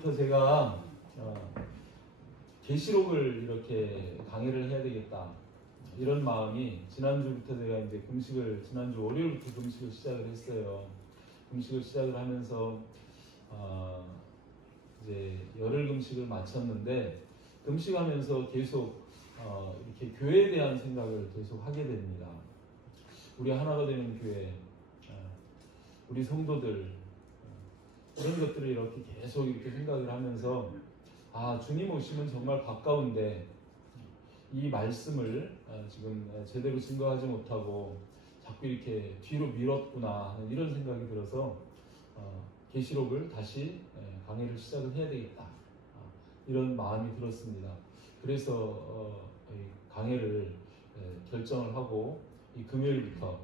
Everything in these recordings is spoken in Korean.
지난주부터 제가 계시록을 이렇게 강의를 해야 되겠다 이런 마음이 지난주부터 제가 이제 지난주 월요일부터 금식을 시작을 했어요. 금식을 시작을 하면서 이제 열흘 금식을 마쳤는데 금식하면서 계속 이렇게 교회에 대한 생각을 계속 하게 됩니다. 우리 하나가 되는 교회, 우리 성도들 이런 것들을 이렇게 계속 이렇게 생각을 하면서 주님 오시면 정말 가까운데 이 말씀을 지금 제대로 증거하지 못하고 자꾸 이렇게 뒤로 미뤘구나 하는 이런 생각이 들어서 계시록을 다시 강의를 시작을 해야 되겠다 이런 마음이 들었습니다. 그래서 강의를 결정을 하고 이 금요일부터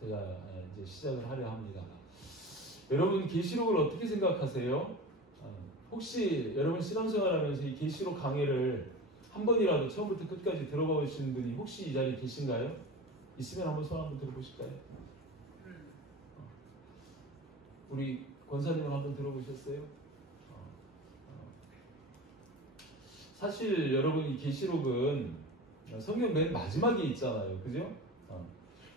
제가 이제 시작을 하려 합니다. 여러분 계시록을 어떻게 생각하세요? 혹시 여러분 신앙생활하면서 이 계시록 강의를 한 번이라도 처음부터 끝까지 들어봐 보신 분이 혹시 이 자리에 계신가요? 있으면 한번 손 한번 들어보실까요? 우리 권사님은 한번 들어보셨어요? 사실 여러분 이 계시록은 성경 맨 마지막에 있잖아요. 그죠?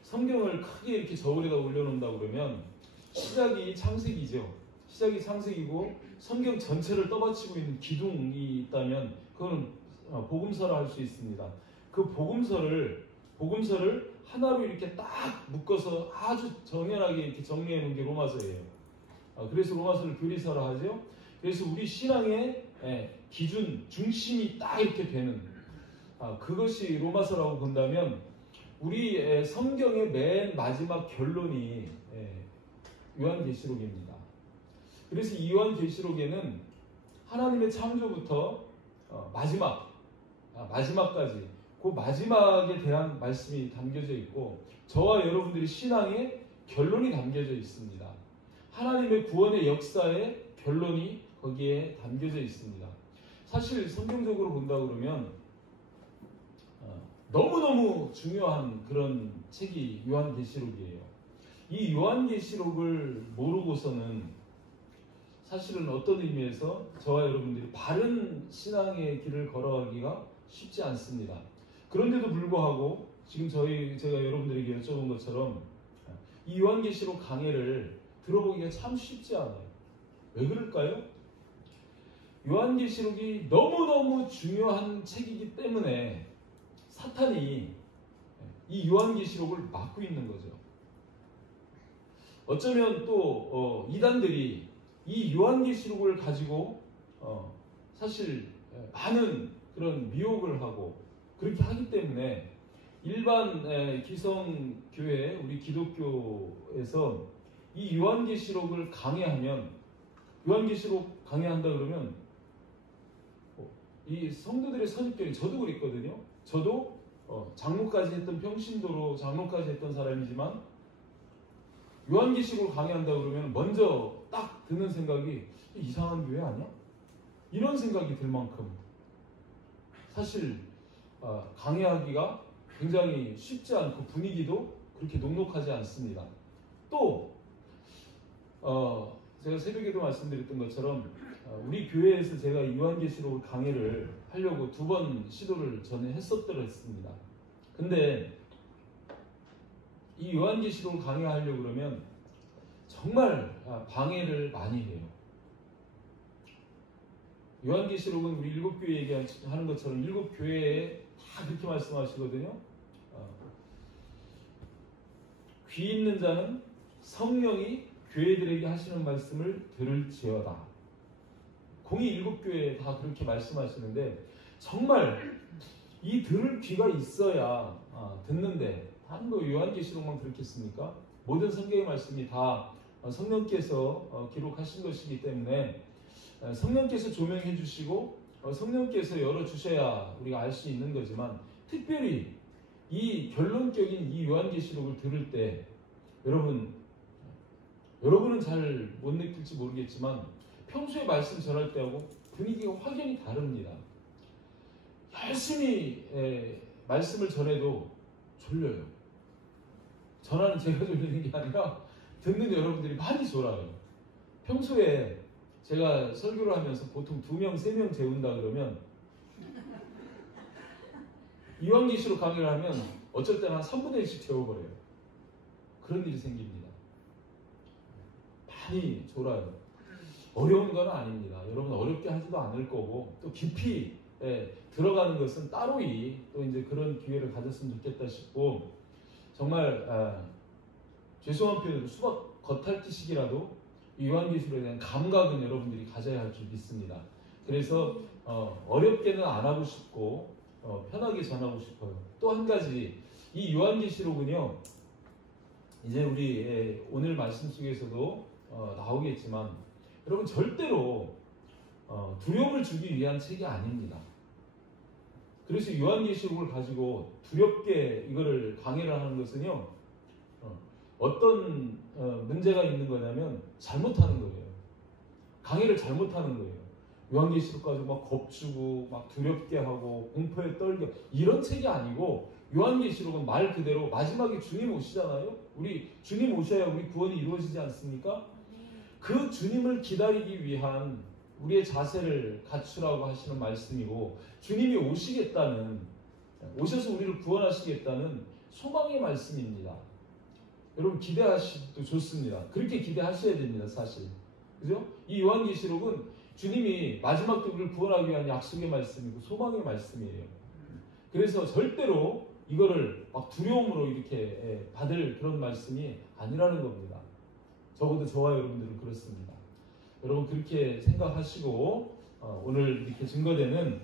성경을 크게 이렇게 저울에다 올려놓는다 그러면 시작이 창세기죠. 시작이 창세기고 성경 전체를 떠받치고 있는 기둥이 있다면 그거는 복음서라 할 수 있습니다. 그 복음서를 하나로 이렇게 딱 묶어서 아주 정연하게 이렇게 정리해 놓은 게 로마서예요. 그래서 로마서를 교리서라 하죠. 그래서 우리 신앙의 기준, 중심이 딱 이렇게 되는 그것이 로마서라고 본다면 우리 성경의 맨 마지막 결론이 요한계시록입니다. 그래서 이 요한계시록에는 하나님의 창조부터 마지막까지 그 마지막에 대한 말씀이 담겨져 있고 저와 여러분들의 신앙의 결론이 담겨져 있습니다. 하나님의 구원의 역사의 결론이 거기에 담겨져 있습니다. 사실 성경적으로 본다 그러면 너무너무 중요한 그런 책이 요한계시록이에요. 이 요한계시록을 모르고서는 사실은 어떤 의미에서 저와 여러분들이 바른 신앙의 길을 걸어가기가 쉽지 않습니다. 그런데도 불구하고 지금 제가 여러분들에게 여쭤본 것처럼 이 요한계시록 강해를 들어보기가 참 쉽지 않아요. 왜 그럴까요? 요한계시록이 너무너무 중요한 책이기 때문에 사탄이 이 요한계시록을 막고 있는 거죠. 어쩌면 또 이단들이 이 요한계시록을 가지고 사실 많은 그런 미혹을 하고 그렇게 하기 때문에 일반 기성교회 우리 기독교에서 이 요한계시록을 강해하면 요한계시록 강해한다 그러면 이 성도들의 선입견이 저도 그랬거든요. 저도 장로까지 했던 평신도로 장로까지 했던 사람이지만 요한계시록을 강해한다 그러면 먼저 딱 드는 생각이 이상한 교회 아니야? 이런 생각이 들 만큼 사실 강해하기가 굉장히 쉽지 않고 분위기도 그렇게 녹록하지 않습니다. 또 제가 새벽에도 말씀드렸던 것처럼 우리 교회에서 제가 요한계시록 강해를 하려고 2번 시도를 전에 했었더랬습니다. 근데 이 요한계시록을 강해하려고 그러면 정말 방해를 많이 해요. 요한계시록은 우리 7교회 얘기하는 것처럼 7교회에 다 그렇게 말씀하시거든요. 귀 있는 자는 성령이 교회들에게 하시는 말씀을 들을지어다. 공이 7교회에 다 그렇게 말씀하시는데 정말 이 들을 귀가 있어야 듣는데 한 요한계시록만 그렇겠습니까? 모든 성경의 말씀이 다 성령께서 기록하신 것이기 때문에 성령께서 조명해 주시고 성령께서 열어주셔야 우리가 알 수 있는 거지만 특별히 이 결론적인 이 요한계시록을 들을 때 여러분은 잘 못 느낄지 모르겠지만 평소에 말씀 전할 때하고 분위기가 확연히 다릅니다. 열심히 말씀을 전해도 졸려요. 전하는 제가 졸리는 게 아니라 듣는 여러분들이 많이 졸아요. 평소에 제가 설교를 하면서 보통 2명, 3명 재운다 그러면 요한계시록 강의를 하면 어쩔 때는 한 3분의 1씩 재워버려요. 그런 일이 생깁니다. 많이 졸아요. 어려운 건 아닙니다. 여러분 어렵게 하지도 않을 거고 또 깊이 들어가는 것은 따로이 또 이제 그런 기회를 가졌으면 좋겠다 싶고 정말 죄송한 표현으로 수박 겉핥기식이라도 요한계시록에 대한 감각은 여러분들이 가져야 할 줄 믿습니다. 그래서 어렵게는 안 하고 싶고 편하게 전하고 싶어요. 또 한 가지 이 요한계시록은요 이제 우리 오늘 말씀 속에서도 나오겠지만 여러분 절대로 두려움을 주기 위한 책이 아닙니다. 그래서 요한계시록을 가지고 두렵게 이거를 강의를 하는 것은요 어떤 문제가 있는 거냐면 잘못하는 거예요. 강의를 잘못하는 거예요. 요한계시록 가지고 막 겁주고 막 두렵게 하고 공포에 떨게 이런 책이 아니고 요한계시록은 말 그대로 마지막에 주님 오시잖아요. 우리 주님 오셔야 우리 구원이 이루어지지 않습니까? 그 주님을 기다리기 위한 우리의 자세를 갖추라고 하시는 말씀이고 주님이 오셔서 우리를 구원하시겠다는 소망의 말씀입니다. 여러분 기대하셔도 좋습니다. 그렇게 기대하셔야 됩니다. 사실 그죠? 이 요한계시록은 주님이 마지막 때 우리를 구원하기 위한 약속의 말씀이고 소망의 말씀이에요. 그래서 절대로 이거를 막 두려움으로 이렇게 받을 그런 말씀이 아니라는 겁니다. 적어도 저와 여러분들은 그렇습니다. 여러분 그렇게 생각하시고 오늘 이렇게 증거되는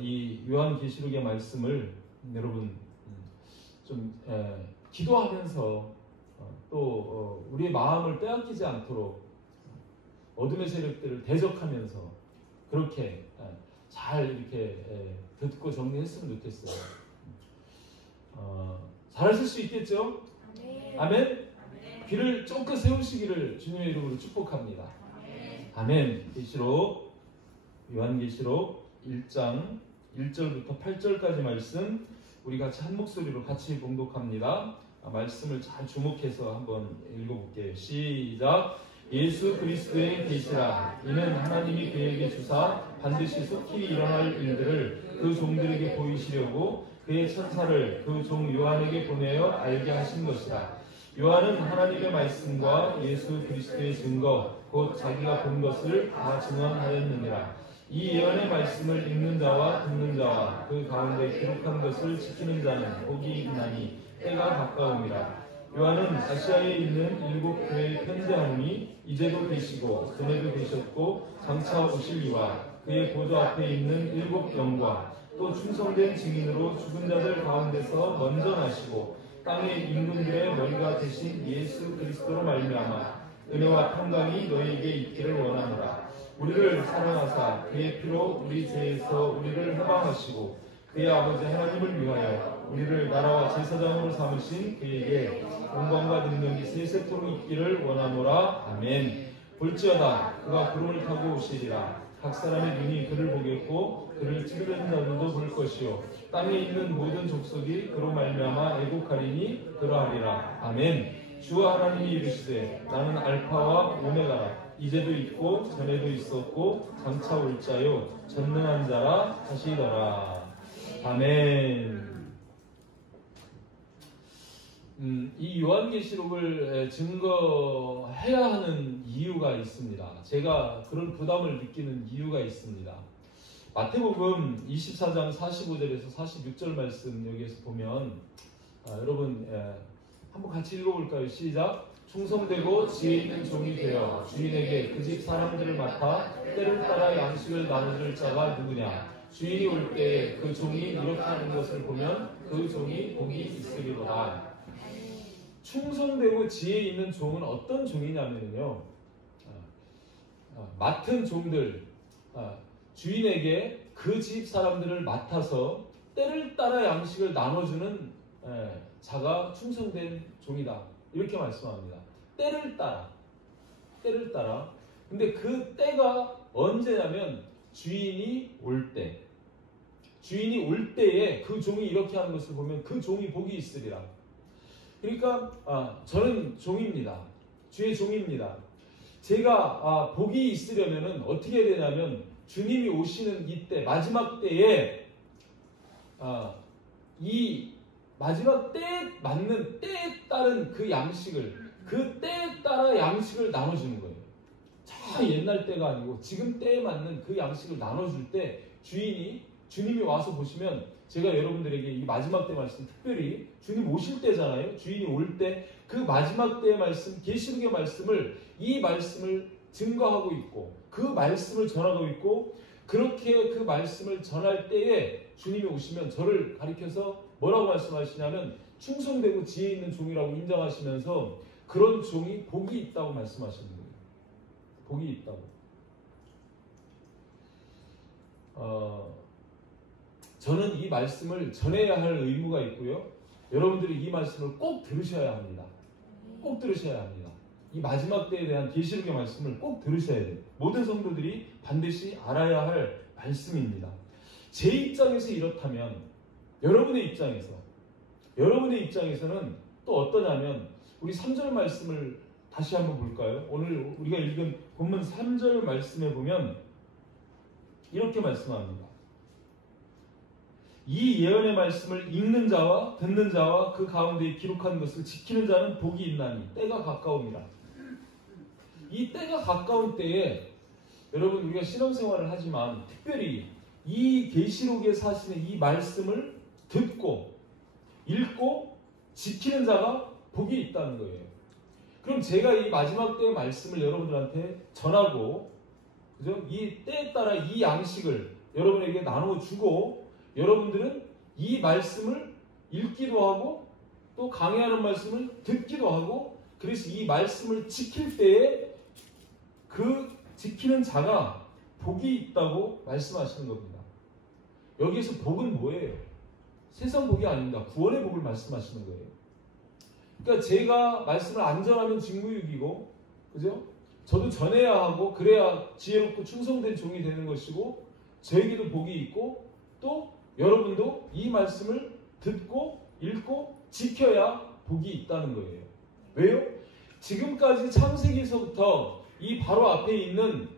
이 요한계시록의 말씀을 여러분 좀 기도하면서 또 우리의 마음을 빼앗기지 않도록 어둠의 세력들을 대적하면서 그렇게 잘 이렇게 듣고 정리했으면 좋겠어요. 잘하실 수 있겠죠? 아멘. 귀를 쫑긋 세우시기를 주님의 이름으로 축복합니다. 아멘. 계시록 요한계시록 1장 1절부터 8절까지 말씀 우리 같이 한 목소리로 같이 봉독합니다. 말씀을 잘 주목해서 한번 읽어볼게요. 시작. 예수 그리스도의 계시라. 이는 하나님이 그에게 주사 반드시 속히 일어날 일들을 그 종들에게 보이시려고 그의 천사를 그 종 요한에게 보내어 알게 하신 것이라. 요한은 하나님의 말씀과 예수 그리스도의 증거 곧 자기가 본 것을 다 증언하였느니라. 이 예언의 말씀을 읽는 자와 듣는 자와 그 가운데 기록한 것을 지키는 자는 복이 있나니 때가 가까움이라. 요한은 아시아에 있는 7 교회에 편지하노니 이제도 계시고 전에도 계셨고 장차 오실 이와 그의 보좌 앞에 있는 7 영과 또 충성된 증인으로 죽은 자들 가운데서 먼저 나시고 땅의 임금들의 머리가 되신 예수 그리스도로 말미암아 은혜와 평강이 너희에게 있기를 원하노라. 우리를 사랑하사 그의 피로 우리 죄에서 우리를 해방하시고 그의 아버지 하나님을 위하여 우리를 나라와 제사장으로 삼으신 그에게 영광과 능력이 세세토록 있기를 원하노라. 아멘. 볼지어다 그가 구름을 타고 오시리라. 각 사람의 눈이 그를 보겠고 그를 찌르는 자들도 볼 것이요 땅에 있는 모든 족속이 그로 말미암아 애곡하리니 그러하리라. 아멘. 주 하나님이 이르시되 나는 알파와 오메가라. 이제도 있고 전에도 있었고 장차 올 자요 전능한 자라 하시더라. 아멘. 이 요한계시록을 증거해야 하는 이유가 있습니다. 제가 그런 부담을 느끼는 이유가 있습니다. 마태복음 24장 45절에서 46절 말씀 여기에서 보면 여러분 한번 같이 읽어볼까요? 시작. 충성되고 지혜 있는 종이 되어 주인에게 그 집 사람들을 맡아 때를 따라 양식을 나눠줄 자가 누구냐? 주인이 올 때 그 종이 이렇게 하는 것을 보면 그 종이 복이 있으리로다. 충성되고 지혜 있는 종은 어떤 종이냐면요, 맡은 종들, 주인에게 그 집 사람들을 맡아서 때를 따라 양식을 나눠주는 자가 충성된 종이다. 이렇게 말씀합니다. 때를 따라. 근데 그 때가 언제냐면 주인이 올 때. 주인이 올 때에 그 종이 이렇게 하는 것을 보면 그 종이 복이 있으리라. 그러니까 저는 종입니다. 주의 종입니다. 제가 복이 있으려면은 어떻게 해야 되냐면 주님이 오시는 이때 마지막 때에 이 마지막 때에 맞는 때에 따른 그 양식을 그 때에 따라 양식을 나눠주는 거예요. 저 옛날 때가 아니고 지금 때에 맞는 그 양식을 나눠줄 때 주님이 와서 보시면 제가 여러분들에게 이 마지막 때 말씀 특별히 주님 오실 때잖아요. 주인이 올 때 그 마지막 때의 말씀 계시록의 말씀을 이 말씀을 증거하고 있고 그 말씀을 전하고 있고 그렇게 그 말씀을 전할 때에 주님이 오시면 저를 가리켜서 뭐라고 말씀하시냐면 충성되고 지혜 있는 종이라고 인정하시면서 그런 종이 복이 있다고 말씀하시는 거예요. 복이 있다고. 저는 이 말씀을 전해야 할 의무가 있고요. 여러분들이 이 말씀을 꼭 들으셔야 합니다. 꼭 들으셔야 합니다. 이 마지막 때에 대한 계시록의 말씀을 꼭 들으셔야 돼요. 모든 성도들이 반드시 알아야 할 말씀입니다. 제 입장에서 이렇다면 여러분의 입장에서는 또 어떠냐면 우리 3절 말씀을 다시 한번 볼까요? 오늘 우리가 읽은 본문 3절 말씀에 보면 이렇게 말씀합니다. 이 예언의 말씀을 읽는 자와 듣는 자와 그 가운데 기록한 것을 지키는 자는 복이 있나니 때가 가까웁니다. 이 때가 가까운 때에 여러분 우리가 신앙생활을 하지만 특별히 이 계시록에 사시는 이 말씀을 듣고 읽고 지키는 자가 복이 있다는 거예요. 그럼 제가 이 마지막 때의 말씀을 여러분들한테 전하고 그죠? 이 때에 따라 이 양식을 여러분에게 나눠주고 여러분들은 이 말씀을 읽기도 하고 또 강해하는 말씀을 듣기도 하고 그래서 이 말씀을 지킬 때에 그 지키는 자가 복이 있다고 말씀하시는 겁니다. 여기에서 복은 뭐예요? 세상 복이 아닙니다. 구원의 복을 말씀하시는 거예요. 그러니까 제가 말씀을 안 전하면 직무유기고 그죠? 저도 전해야 하고 그래야 지혜롭고 충성된 종이 되는 것이고 저에게도 복이 있고 또 여러분도 이 말씀을 듣고 읽고 지켜야 복이 있다는 거예요. 왜요? 지금까지 창세기에서부터 이 바로 앞에 있는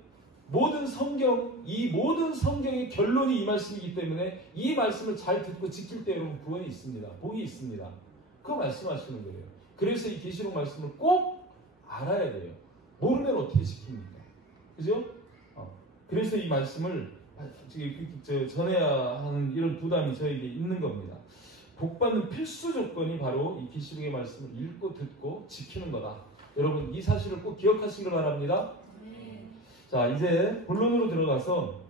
모든 성경, 이 모든 성경의 결론이 이 말씀이기 때문에 이 말씀을 잘 듣고 지킬 때 여러분 구원이 있습니다. 복이 있습니다. 그거 말씀하시는 거예요. 그래서 이 계시록 말씀을 꼭 알아야 돼요. 모르면 어떻게 지킵니까? 그죠? 그래서 이 말씀을 전해야 하는 이런 부담이 저에게 있는 겁니다. 복받는 필수 조건이 바로 이 계시록의 말씀을 읽고 듣고 지키는 거다. 여러분 이 사실을 꼭 기억하시길 바랍니다. 자 이제 본론으로 들어가서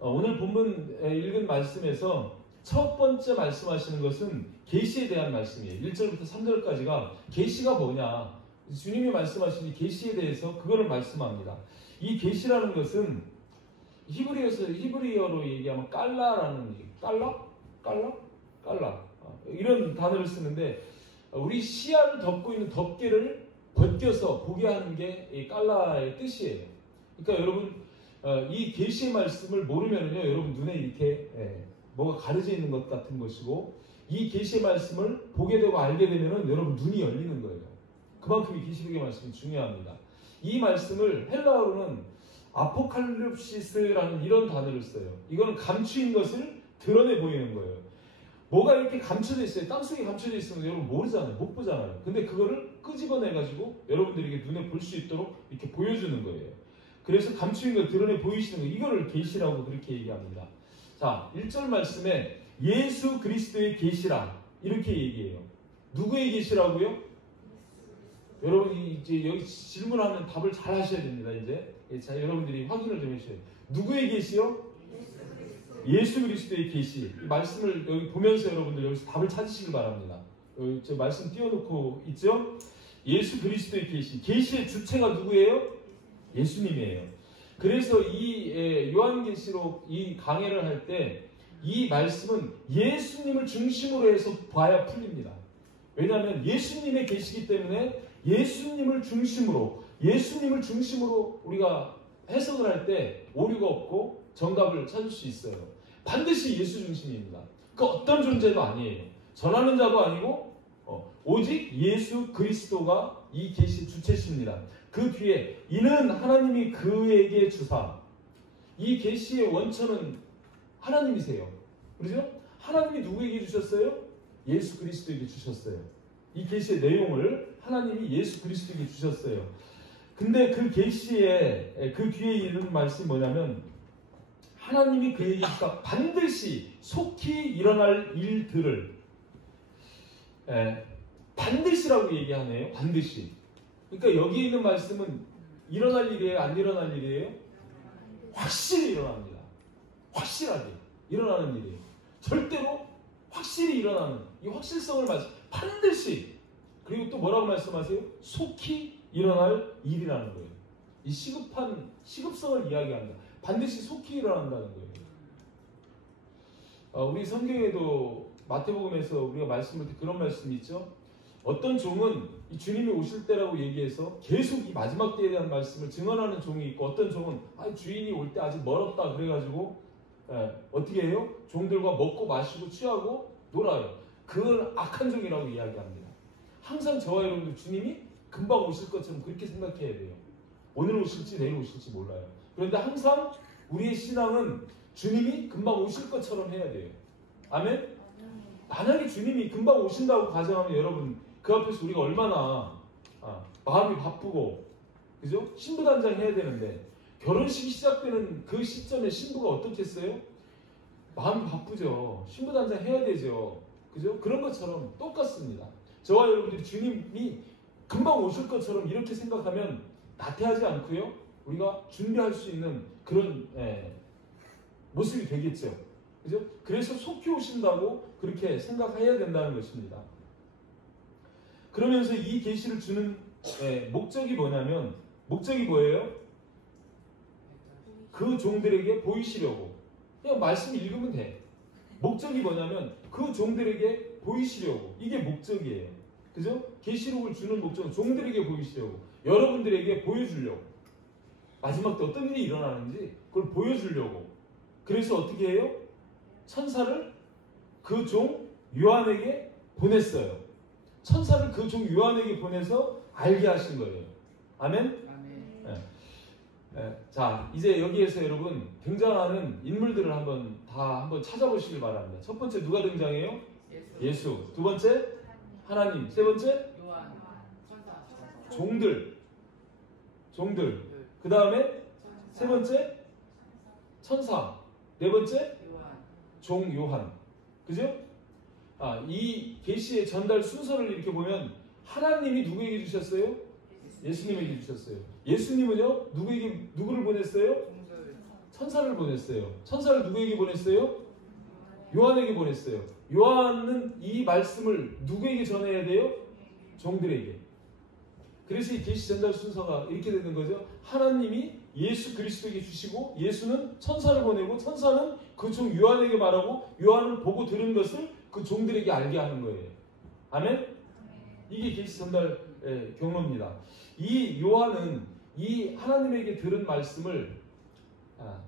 오늘 본문 읽은 말씀에서 첫 번째 말씀하시는 것은 계시에 대한 말씀이에요. 1절부터 3절까지가 계시가 뭐냐 주님이 말씀하신 이 계시에 대해서 그거를 말씀합니다. 이 계시라는 것은 히브리어로 얘기하면 깔라라는 깔라 이런 단어를 쓰는데 우리 시야를 덮고 있는 덮개를 벗겨서 보게 하는 게 이 깔라의 뜻이에요. 그러니까 여러분 이 계시의 말씀을 모르면요 여러분 눈에 이렇게 뭐가 가려져 있는 것 같은 것이고 이 계시의 말씀을 보게 되고 알게 되면은 여러분 눈이 열리는 거예요. 그만큼 이 계시록의 말씀이 중요합니다. 이 말씀을 헬라어로는 아포칼립시스라는 이런 단어를 써요. 이거는 감추인 것을 드러내 보이는 거예요. 뭐가 이렇게 감춰져 있어요. 땅속에 감춰져 있으면 여러분 모르잖아요. 못 보잖아요. 근데 그거를 끄집어내가지고 여러분들에게 눈에 볼 수 있도록 이렇게 보여주는 거예요. 그래서 감추인 걸 드러내 보이시는 거 이거를 계시라고 그렇게 얘기합니다. 자, 1절 말씀에 예수 그리스도의 계시라 이렇게 얘기해요. 누구의 계시라고요? 여러분 이제 여기 질문하면 답을 잘 하셔야 됩니다. 이제 자 여러분들이 확인을 좀 해주세요. 누구의 계시요? 예수 그리스도의 계시. 이 말씀을 여기 보면서 여러분들 여기서 답을 찾으시길 바랍니다. 여기 저 말씀 띄워놓고 있죠? 예수 그리스도의 계시. 계시의 주체가 누구예요? 예수님이에요. 그래서 이 요한계시록 이 강해를 할 때 이 말씀은 예수님을 중심으로 해서 봐야 풀립니다. 왜냐하면 예수님의 계시기 때문에 예수님을 중심으로 우리가 해석을 할 때 오류가 없고 정답을 찾을 수 있어요. 반드시 예수 중심입니다. 그 어떤 존재도 아니에요. 전하는 자도 아니고 오직 예수 그리스도가 이 계시 주체십니다. 그 뒤에 이는 하나님이 그에게 주사. 이 계시의 원천은 하나님이세요. 그렇죠? 하나님이 누구에게 주셨어요? 예수 그리스도에게 주셨어요. 이 계시의 내용을 하나님이 예수 그리스도에게 주셨어요. 근데 그 계시의 그 뒤에 있는 말씀이 뭐냐면 하나님이 그에게 주사 반드시 속히 일어날 일들을 반드시라고 얘기하네요. 반드시. 그러니까 여기 있는 말씀은 일어날 일이에요? 안 일어날 일이에요? 확실히 일어납니다. 확실하게 일어나는 일이에요. 절대로 확실히 일어나는 이 확실성을 반드시. 그리고 또 뭐라고 말씀하세요? 속히 일어날 일이라는 거예요. 이 시급성을 이야기합니다. 반드시 속히 일어난다는 거예요. 우리 성경에도 마태복음에서 우리가 말씀을 때 그런 말씀이 있죠. 어떤 종은 이 주님이 오실 때라고 얘기해서 계속 이 마지막 때에 대한 말씀을 증언하는 종이 있고, 어떤 종은 주인이 올 때 아직 멀었다 그래가지고 어떻게 해요? 종들과 먹고 마시고 취하고 놀아요. 그건 악한 종이라고 이야기합니다. 항상 저와 여러분들 주님이 금방 오실 것처럼 그렇게 생각해야 돼요. 오늘 오실지 내일 오실지 몰라요. 그런데 항상 우리의 신앙은 주님이 금방 오실 것처럼 해야 돼요. 아멘? 만약에 주님이 금방 오신다고 가정하면 여러분 그 앞에서 우리가 얼마나 마음이 바쁘고, 그죠? 신부단장 해야 되는데 결혼식이 시작되는 그 시점에 신부가 어떻겠어요? 마음이 바쁘죠. 신부단장 해야 되죠. 그죠? 그런 것처럼 똑같습니다. 저와 여러분들이 주님이 금방 오실 것처럼 이렇게 생각하면 나태하지 않고요, 우리가 준비할 수 있는 그런 모습이 되겠죠. 그죠? 그래서 속히 오신다고 그렇게 생각해야 된다는 것입니다. 그러면서 이 계시를 주는 목적이 뭐냐면, 목적이 뭐예요? 그 종들에게 보이시려고. 그냥 말씀 읽으면 돼. 목적이 뭐냐면 그 종들에게 보이시려고. 이게 목적이에요. 그죠? 계시록을 주는 목적은 종들에게 보이시려고, 여러분들에게 보여주려고. 마지막 때 어떤 일이 일어나는지 그걸 보여주려고. 그래서 어떻게 해요? 천사를 그 종 요한에게 보냈어요. 천사를 그 종 요한에게 보내서 알게 하신 거예요. 아멘? 자, 이제 여기에서 여러분 등장하는 인물들을 한번 찾아보시길 바랍니다. 첫 번째 누가 등장해요? 예수. 두 번째 하나님. 세 번째 요한. 종들. 그 다음에 세 번째 천사. 네 번째 종 요한. 그죠? 이 계시의 전달 순서를 이렇게 보면 하나님이 누구에게 주셨어요? 예수님에게 주셨어요. 예수님은요, 누구를 보냈어요? 천사를 보냈어요. 천사를 누구에게 보냈어요? 요한에게 보냈어요. 요한은 이 말씀을 누구에게 전해야 돼요? 종들에게. 그래서 이 계시 전달 순서가 이렇게 되는 거죠. 하나님이 예수 그리스도에게 주시고, 예수는 천사를 보내고, 천사는 그 종 요한에게 말하고, 요한은 보고 들은 것을 그 종들에게 알게 하는 거예요. 아멘? 이게 계시 전달 경로입니다. 이 요한은 이 하나님에게 들은 말씀을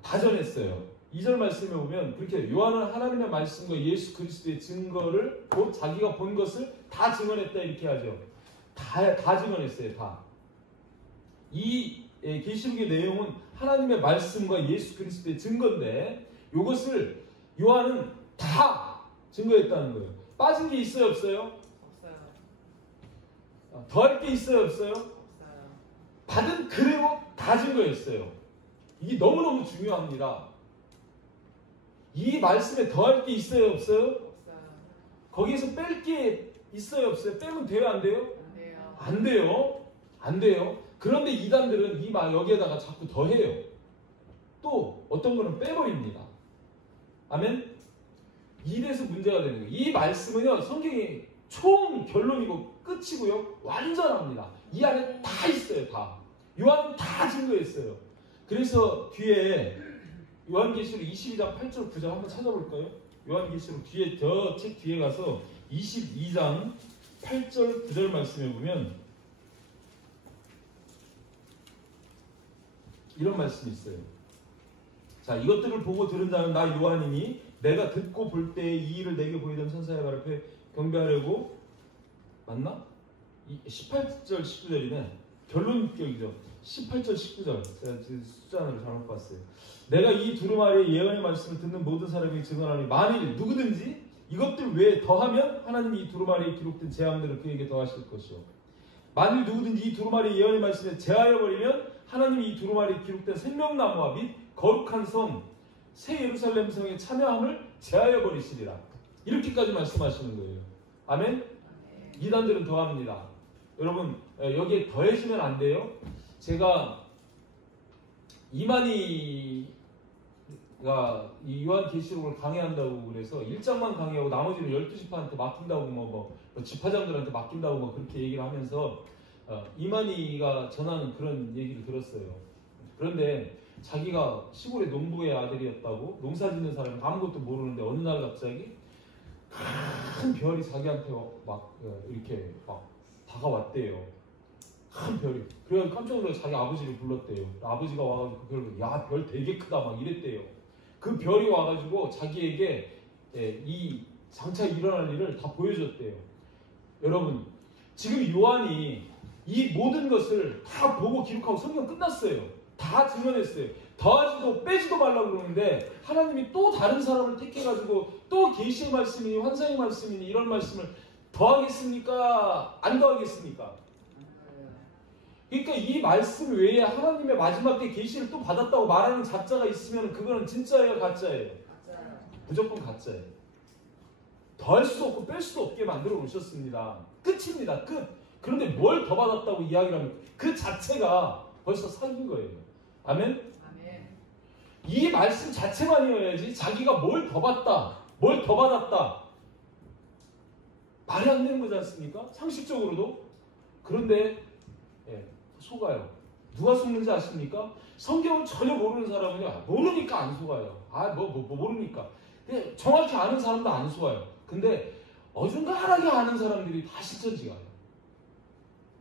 다 전했어요. 2절 말씀에 보면 그렇게 요한은 하나님의 말씀과 예수 그리스도의 증거를 곧 자기가 본 것을 다 증언했다 이렇게 하죠. 다 증언했어요. 다. 이 계시록의 내용은 하나님의 말씀과 예수 그리스도의 증거인데, 이것을 요한은 다 증거했다는 거예요. 빠진 게 있어요, 없어요? 없어요. 더할 게 있어요, 없어요? 없어요. 받은 그대로 다 증거했어요. 이게 너무너무 중요합니다. 이 말씀에 더할 게 있어요, 없어요? 없어요. 거기에서 뺄 게 있어요, 없어요? 빼면 돼요, 안 돼요? 안 돼요. 안 돼요. 안 돼요. 그런데 이단들은 이 말 여기에다가 자꾸 더해요. 또 어떤 거는 빼버립니다. 아멘? 이래서 문제가 되는 거예요. 이 말씀은요, 성경이 총 결론이고 끝이고요, 완전합니다. 이 안에 다 있어요, 다. 요한은 다 증거했어요. 그래서 뒤에 요한계시록 22장 8절 9절 한번 찾아볼까요? 요한계시록 뒤에 저 책 뒤에 가서 22장 8절 9절 말씀해 보면 이런 말씀이 있어요. 자, 이것들을 보고 들은 자는 나 요한이니 내가 듣고 볼 때에 이 일을 내게 보이던 천사의 발 앞에 경배하려고, 맞나? 18절 19절이네. 결론격이죠. 18절, 19절. 제가 지금 숫자로 잘못 봤어요. 내가 이 두루마리의 예언의 말씀을 듣는 모든 사람이 증언하니 만일 누구든지 이것들 외에 더하면 하나님이 이 두루마리에 기록된 재앙들을 그에게 더하실 것이요. 만일 누구든지 이 두루마리의 예언의 말씀에 제하여 버리면 하나님이 이 두루마리에 기록된 생명나무와 및 거룩한 성, 새 예루살렘 성의 참여함을 제하여 버리시리라. 이렇게까지 말씀하시는 거예요. 아멘? 이단들은 더합니다. 여러분 여기에 더해지면 안 돼요. 제가 이만희가 이 요한계시록을 강해한다고 그래서 1장만 강해하고 나머지는 12지파한테 맡긴다고 뭐 지파장들한테 맡긴다고 뭐 그렇게 얘기를 하면서 이만희가 전하는 그런 얘기를 들었어요. 그런데 자기가 시골의 농부의 아들이었다고, 농사 짓는 사람이 아무것도 모르는데 어느 날 갑자기 큰 별이 자기한테 막 이렇게 막 다가왔대요. 큰 별이. 그래서 깜짝 놀라서 자기 아버지를 불렀대요. 아버지가 와가지고 그 별을 야, 별 되게 크다 막 이랬대요. 그 별이 와가지고 자기에게 이 장차 일어날 일을 다 보여줬대요. 여러분 지금 요한이 이 모든 것을 다 보고 기록하고 성경 끝났어요. 다 증언했어요. 더하지도 빼지도 말라고 그러는데 하나님이 또 다른 사람을 택해가지고 또 계시의 말씀이니 환상의 말씀이니 이런 말씀을 더하겠습니까? 안 더하겠습니까? 그러니까 이 말씀 외에 하나님의 마지막 때 계시를 또 받았다고 말하는 작자가 있으면 그거는 진짜예요, 가짜예요? 무조건 가짜예요. 더할 수도 없고 뺄 수도 없게 만들어 놓으셨습니다. 끝입니다. 끝. 그런데 뭘 더 받았다고 이야기를 하면 그 자체가 벌써 사기인 거예요. 아멘? 이 말씀 자체만이어야지 자기가 뭘 더 받다, 뭘 더 받았다 말이 안 되는 거지 않습니까? 상식적으로도. 그런데 속아요. 누가 속는지 아십니까? 성경을 전혀 모르는 사람은요, 모르니까 안 속아요. 모르니까. 근데 정확히 아는 사람도 안 속아요. 근데 어중간하게 아는 사람들이 다 신천지가요.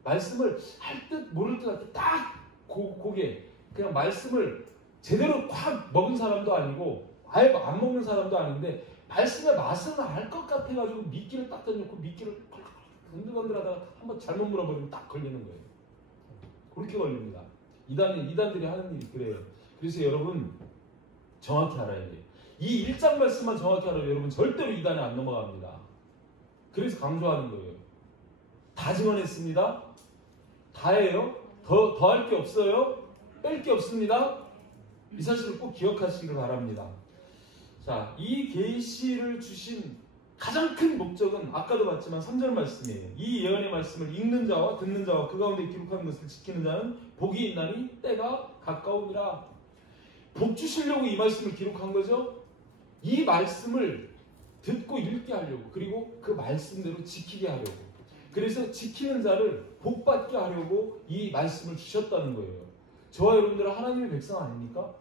말씀을 할 듯 모를 듯 할 때 딱 고개 그냥 말씀을 제대로 확 먹은 사람도 아니고 아예 안 먹는 사람도 아닌데 말씀의 맛은 알 것 같아가지고 미끼를 딱 던져놓고 미끼를 건들건들하다가 한번 잘못 물어버리면 딱 걸리는 거예요. 그렇게 걸립니다. 이단들이 하는 일이 그래요. 그래서 여러분 정확히 알아야 돼요. 이 1장 말씀만 정확히 알아요. 여러분 절대로 이단에 안 넘어갑니다. 그래서 강조하는 거예요. 다 증언했습니다. 다예요. 더 할 게 없어요. 뺄 게 없습니다. 이 사실을 꼭 기억하시길 바랍니다. 자, 이 계시를 주신 가장 큰 목적은 아까도 봤지만 3절 말씀이에요. 이 예언의 말씀을 읽는 자와 듣는 자와 그 가운데 기록한 것을 지키는 자는 복이 있나니 때가 가까움이라. 복 주시려고 이 말씀을 기록한 거죠. 이 말씀을 듣고 읽게 하려고, 그리고 그 말씀대로 지키게 하려고, 그래서 지키는 자를 복받게 하려고 이 말씀을 주셨다는 거예요. 저와 여러분들은 하나님의 백성 아닙니까?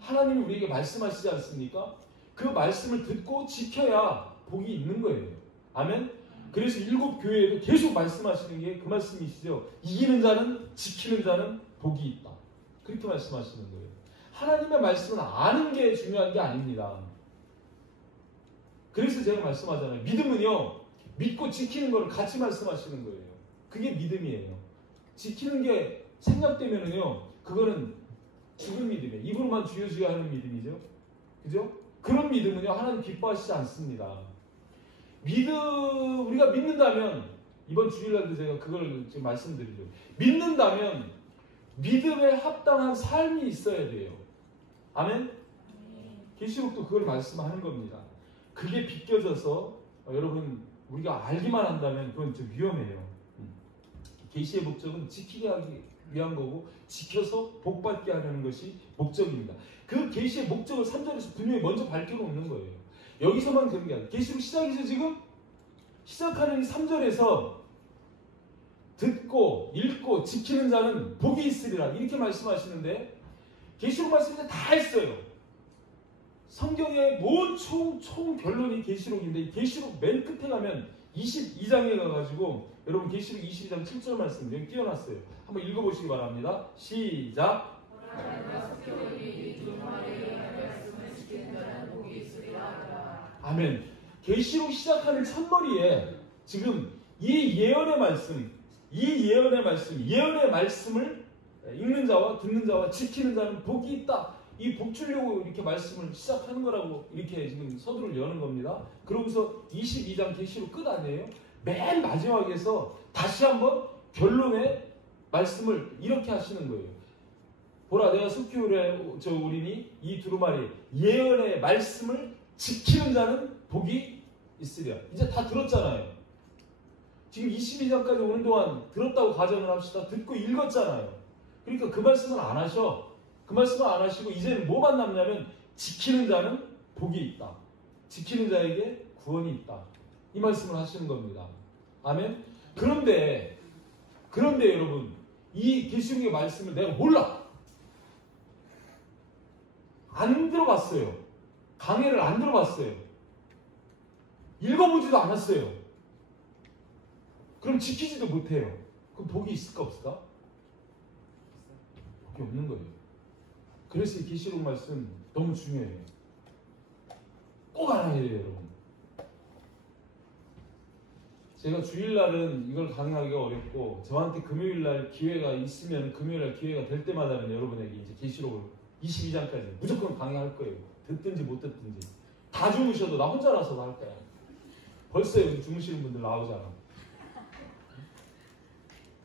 하나님이 우리에게 말씀하시지 않습니까? 그 말씀을 듣고 지켜야 복이 있는 거예요. 아멘? 그래서 7교회에도 계속 말씀하시는 게 그 말씀이시죠. 이기는 자는, 지키는 자는 복이 있다. 그렇게 말씀하시는 거예요. 하나님의 말씀은 아는 게 중요한 게 아닙니다. 그래서 제가 말씀하잖아요. 믿음은요, 믿고 지키는 거를 같이 말씀하시는 거예요. 그게 믿음이에요. 지키는 게 생략되면은요, 그거는 죽은 믿음이에요. 입으로만 주여 주여 하는 믿음이죠. 그죠? 그런 믿음은요, 하나님 기뻐하시지 않습니다. 우리가 믿는다면, 이번 주일날도 제가 그걸 지금 말씀드리죠. 믿는다면, 믿음에 합당한 삶이 있어야 돼요. 아멘? 계시록도 그걸 말씀하는 겁니다. 그게 비껴져서, 여러분, 우리가 알기만 한다면 그건 좀 위험해요. 계시의 목적은 지키게 하기 위한 거고, 지켜서 복받게 하려는 것이 목적입니다. 그 계시의 목적을 3절에서 분명히 먼저 밝혀놓는 거예요. 여기서만 그런 게 아니라 계시록 시작에서 지금 시작하는 3절에서 듣고 읽고 지키는 자는 복이 있으리라 이렇게 말씀하시는데, 계시록 말씀을 다 했어요. 성경의 모든 총 결론이 계시록인데, 계시록 맨 끝에 가면 22장에 가가지고, 여러분 계시록 22장 7절 말씀 여기 띄워놨어요. 한번 읽어보시기 바랍니다. 시작. 아멘. 계시록 시작하는 첫머리에 지금 이 예언의 말씀, 이 예언의 말씀, 예언의 말씀을 읽는 자와 듣는 자와 지키는 자는 복이 있다. 이 복 주려고 이렇게 말씀을 시작하는 거라고 이렇게 지금 서두를 여는 겁니다. 그러고서 22장 계시록 끝 아니에요? 맨 마지막에서 다시 한번 결론의 말씀을 이렇게 하시는 거예요. 보라, 내가 속히 오리니 이 두루마리 예언의 말씀을 지키는 자는 복이 있으리라. 이제 다 들었잖아요. 지금 22장까지 오는 동안 들었다고 가정을 합시다. 듣고 읽었잖아요. 그러니까 그 말씀은 안 하셔. 그 말씀을 안 하시고 이제는 뭐만 남냐면 지키는 자는 복이 있다. 지키는 자에게 구원이 있다. 이 말씀을 하시는 겁니다. 아멘. 그런데 여러분, 이 계시록의 말씀을 내가 몰라. 안 들어봤어요. 강해를 안 들어봤어요. 읽어보지도 않았어요. 그럼 지키지도 못해요. 그럼 복이 있을까 없을까? 복이 없는 거예요. 그래서 이 계시록 말씀 너무 중요해요. 꼭 알아야 해요, 여러분. 제가 주일날은 이걸 강의하기가 어렵고 저한테 금요일날 기회가 있으면 금요일날 기회가 될 때마다는 여러분에게 이제 계시록을 22장까지 무조건 강의할 거예요. 듣든지 못 듣든지. 다 주무셔도 나 혼자라서도 할 거야. 벌써 여기 주무시는 분들 나오잖아.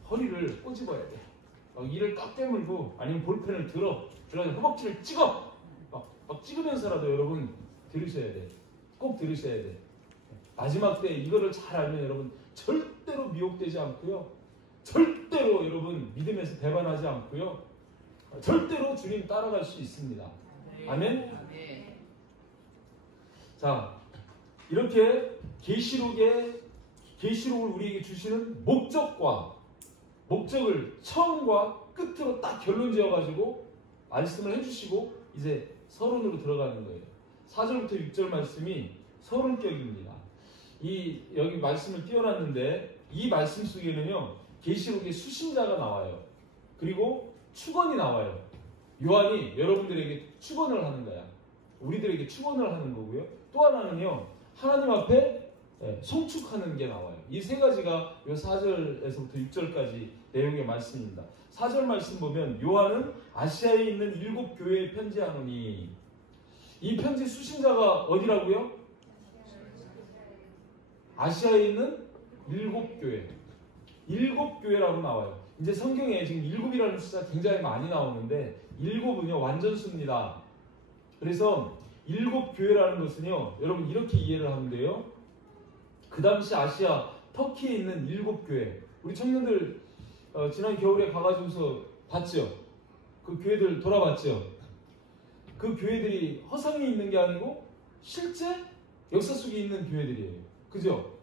허리를 꼬집어야 돼. 이를 꽉 깨물고 아니면 볼펜을 들어. 그래서 허벅지를 찍어. 막 찍으면서라도 여러분 들으셔야 돼. 꼭 들으셔야 돼. 마지막 때 이거를 잘 알면 여러분 절대로 미혹되지 않고요. 절대로 여러분 믿음에서 배반하지 않고요. 절대로 주님 따라갈 수 있습니다. 아멘? 자, 이렇게 계시록을 우리에게 주시는 목적을 처음과 끝으로 딱 결론 지어가지고 말씀을 해주시고 이제 서론으로 들어가는 거예요. 4절부터 6절 말씀이 서론격입니다. 여기 말씀을 띄워놨는데 이 말씀 속에는요 계시록의 수신자가 나와요. 그리고 축원이 나와요. 요한이 여러분들에게 축원을 하는 거야. 우리들에게 축원을 하는 거고요. 또 하나는요 하나님 앞에 송축하는 게 나와요. 이 세 가지가 요 4절에서부터 6절까지 내용의 말씀입니다. 4절 말씀 보면 요한은 아시아에 있는 7 교회에 편지하노니, 이 편지 수신자가 어디라고요? 아시아에 있는 7교회. 7교회라고 나와요. 이제 성경에 지금 7이라는 숫자 굉장히 많이 나오는데 7은요 완전수입니다. 그래서 7교회라는 것은요 여러분 이렇게 이해를 하면 돼요. 그 당시 아시아 터키에 있는 7교회, 우리 청년들 지난 겨울에 가가지고서 봤죠? 그 교회들 돌아봤죠? 그 교회들이 허상에 있는 게 아니고 실제 역사 속에 있는 교회들이에요. 그죠?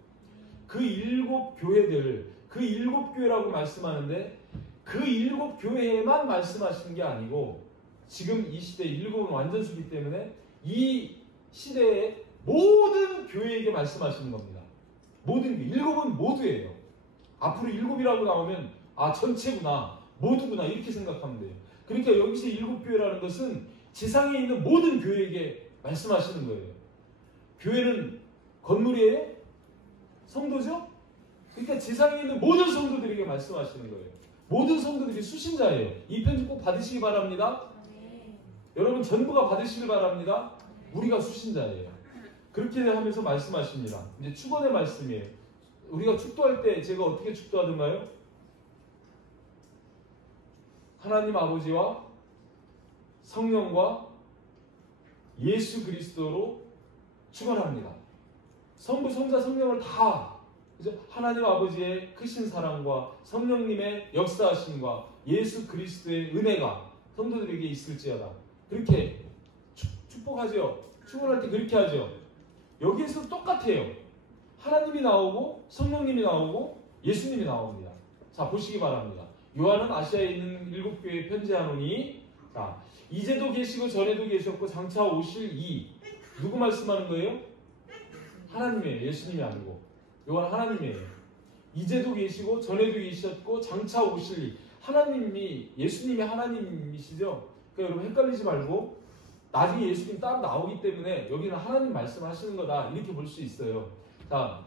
그 7교회들, 그 7교회라고 말씀하는데 그 7교회에만 말씀하시는 게 아니고 지금 이 시대 7은 완전수기 때문에 이 시대의 모든 교회에게 말씀하시는 겁니다. 모든 7은 모두예요. 앞으로 7이라고 나오면 전체구나, 모두구나 이렇게 생각하면 돼요. 그러니까 여기서 7교회라는 것은 지상에 있는 모든 교회에게 말씀하시는 거예요. 교회는 건물이에요? 성도죠? 그러니까 지상에 있는 모든 성도들에게 말씀하시는 거예요. 모든 성도들이 수신자예요. 이 편지 꼭 받으시기 바랍니다. 여러분 전부가 받으시길 바랍니다. 우리가 수신자예요. 그렇게 하면서 말씀하십니다. 이제 축원의 말씀이에요. 우리가 축도할 때 제가 어떻게 축도하던가요? 하나님 아버지와 성령과 예수 그리스도로 축원합니다. 성부, 성자, 성령을 다 하나님 아버지의 크신 사랑과 성령님의 역사하심과 예수 그리스도의 은혜가 성도들에게 있을지어다. 그렇게 축복하죠. 축원할 때 그렇게 하죠. 여기에서 똑같아요. 하나님이 나오고 성령님이 나오고 예수님이 나옵니다. 자, 보시기 바랍니다. 요한은 아시아에 있는 7교회에 편지하노니, 자, 이제도 계시고 전에도 계셨고 장차 오실 누구 말씀하는 거예요? 하나님이에요. 예수님이 아니고. 요한 하나님이에요. 이제도 계시고 전에도 계셨고 장차 오실 하나님이, 예수님이 하나님이시죠? 그러니까 여러분 헷갈리지 말고 나중에 예수님 따로 나오기 때문에 여기는 하나님 말씀하시는 거다 이렇게 볼 수 있어요. 자,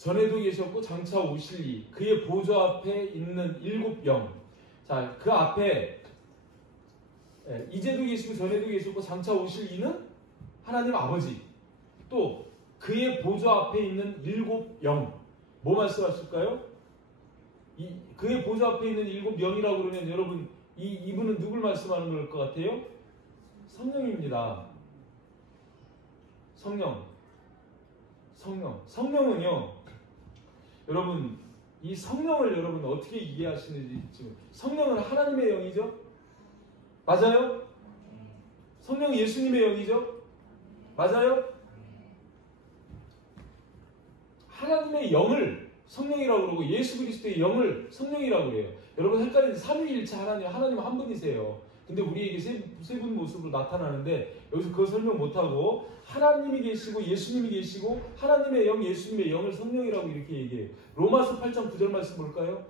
전에도 계셨고 장차 오실 이, 그의 보좌 앞에 있는 일곱 영. 자, 그 앞에 이제도 계시고 전에도 계셨고 장차 오실 이는 하나님 아버지. 또 그의 보좌 앞에 있는 일곱 영. 뭐 말씀하실까요? 그의 보좌 앞에 있는 일곱 영이라고 그러면 여러분 이분은 누굴 말씀하는 걸 것 같아요? 성령입니다. 성령은요, 여러분 이 성령을 여러분 어떻게 이해하시는지. 지금 성령은 하나님의 영이죠? 맞아요? 성령은 예수님의 영이죠? 맞아요? 하나님의 영을 성령이라고 그러고 예수 그리스도의 영을 성령이라고 그래요. 여러분 헷갈리는 삼위일체 하나님 한 분이세요. 근데 우리에게 세 분 모습으로 나타나는데 여기서 그거 설명 못하고 하나님이 계시고 예수님이 계시고 하나님의 영, 예수님의 영을 성령이라고 이렇게 얘기해요. 로마서 8장 9절 말씀 볼까요?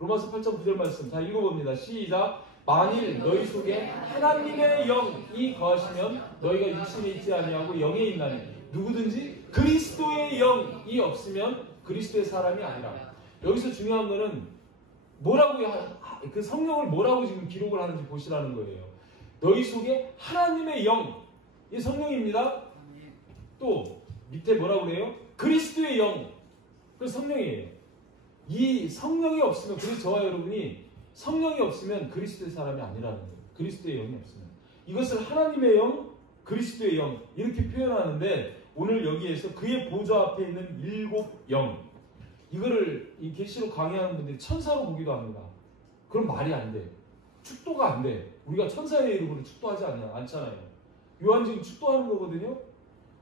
로마서 8장 9절 말씀 다 읽어봅니다. 시작. 만일 너희 속에 하나님의 영이 거하시면 너희가 육신에 있지 아니하고 영에 있나니 누구든지 그리스도의 영이 없으면 그리스도의 사람이 아니라. 여기서 중요한 거는 뭐라고 그 성령을 뭐라고 지금 기록을 하는지 보시라는 거예요. 너희 속에 하나님의 영, 이 성령입니다. 또 밑에 뭐라고 그래요? 그리스도의 영, 그 성령이에요. 이 성령이 없으면, 그래서 저와 여러분이 성령이 없으면 그리스도의 사람이 아니라는 거예요. 그리스도의 영이 없으면. 이것을 하나님의 영, 그리스도의 영 이렇게 표현하는데 오늘 여기에서 그의 보좌 앞에 있는 일곱 영, 이거를 이 계시록 강의하는 분들이 천사로 보기도 합니다. 그럼 말이 안 돼. 축도가 안 돼. 우리가 천사의 이름으로 축도하지 않잖아요. 요한 지금 축도하는 거거든요.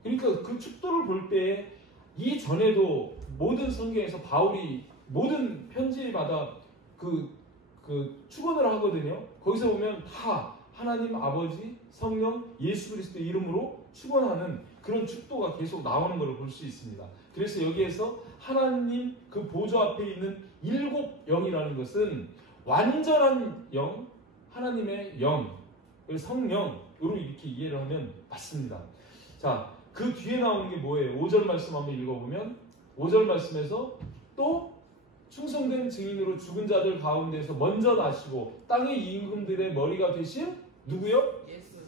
그러니까 그 축도를 볼 때 이전에도 모든 성경에서 바울이 모든 편지마다 그 축원을 하거든요. 거기서 보면 다 하나님 아버지, 성령, 예수 그리스도 이름으로 축원하는 그런 축도가 계속 나오는 걸 볼 수 있습니다. 그래서 여기에서 하나님 그 보좌 앞에 있는 일곱 영이라는 것은 완전한 영, 하나님의 영, 성령으로 이렇게 이해를 하면 맞습니다. 자, 그 뒤에 나오는 게 뭐예요? 5절 말씀 한번 읽어보면 5절 말씀에서 또 충성된 증인으로 죽은 자들 가운데서 먼저 나시고 땅의 임금들의 머리가 되신 누구요?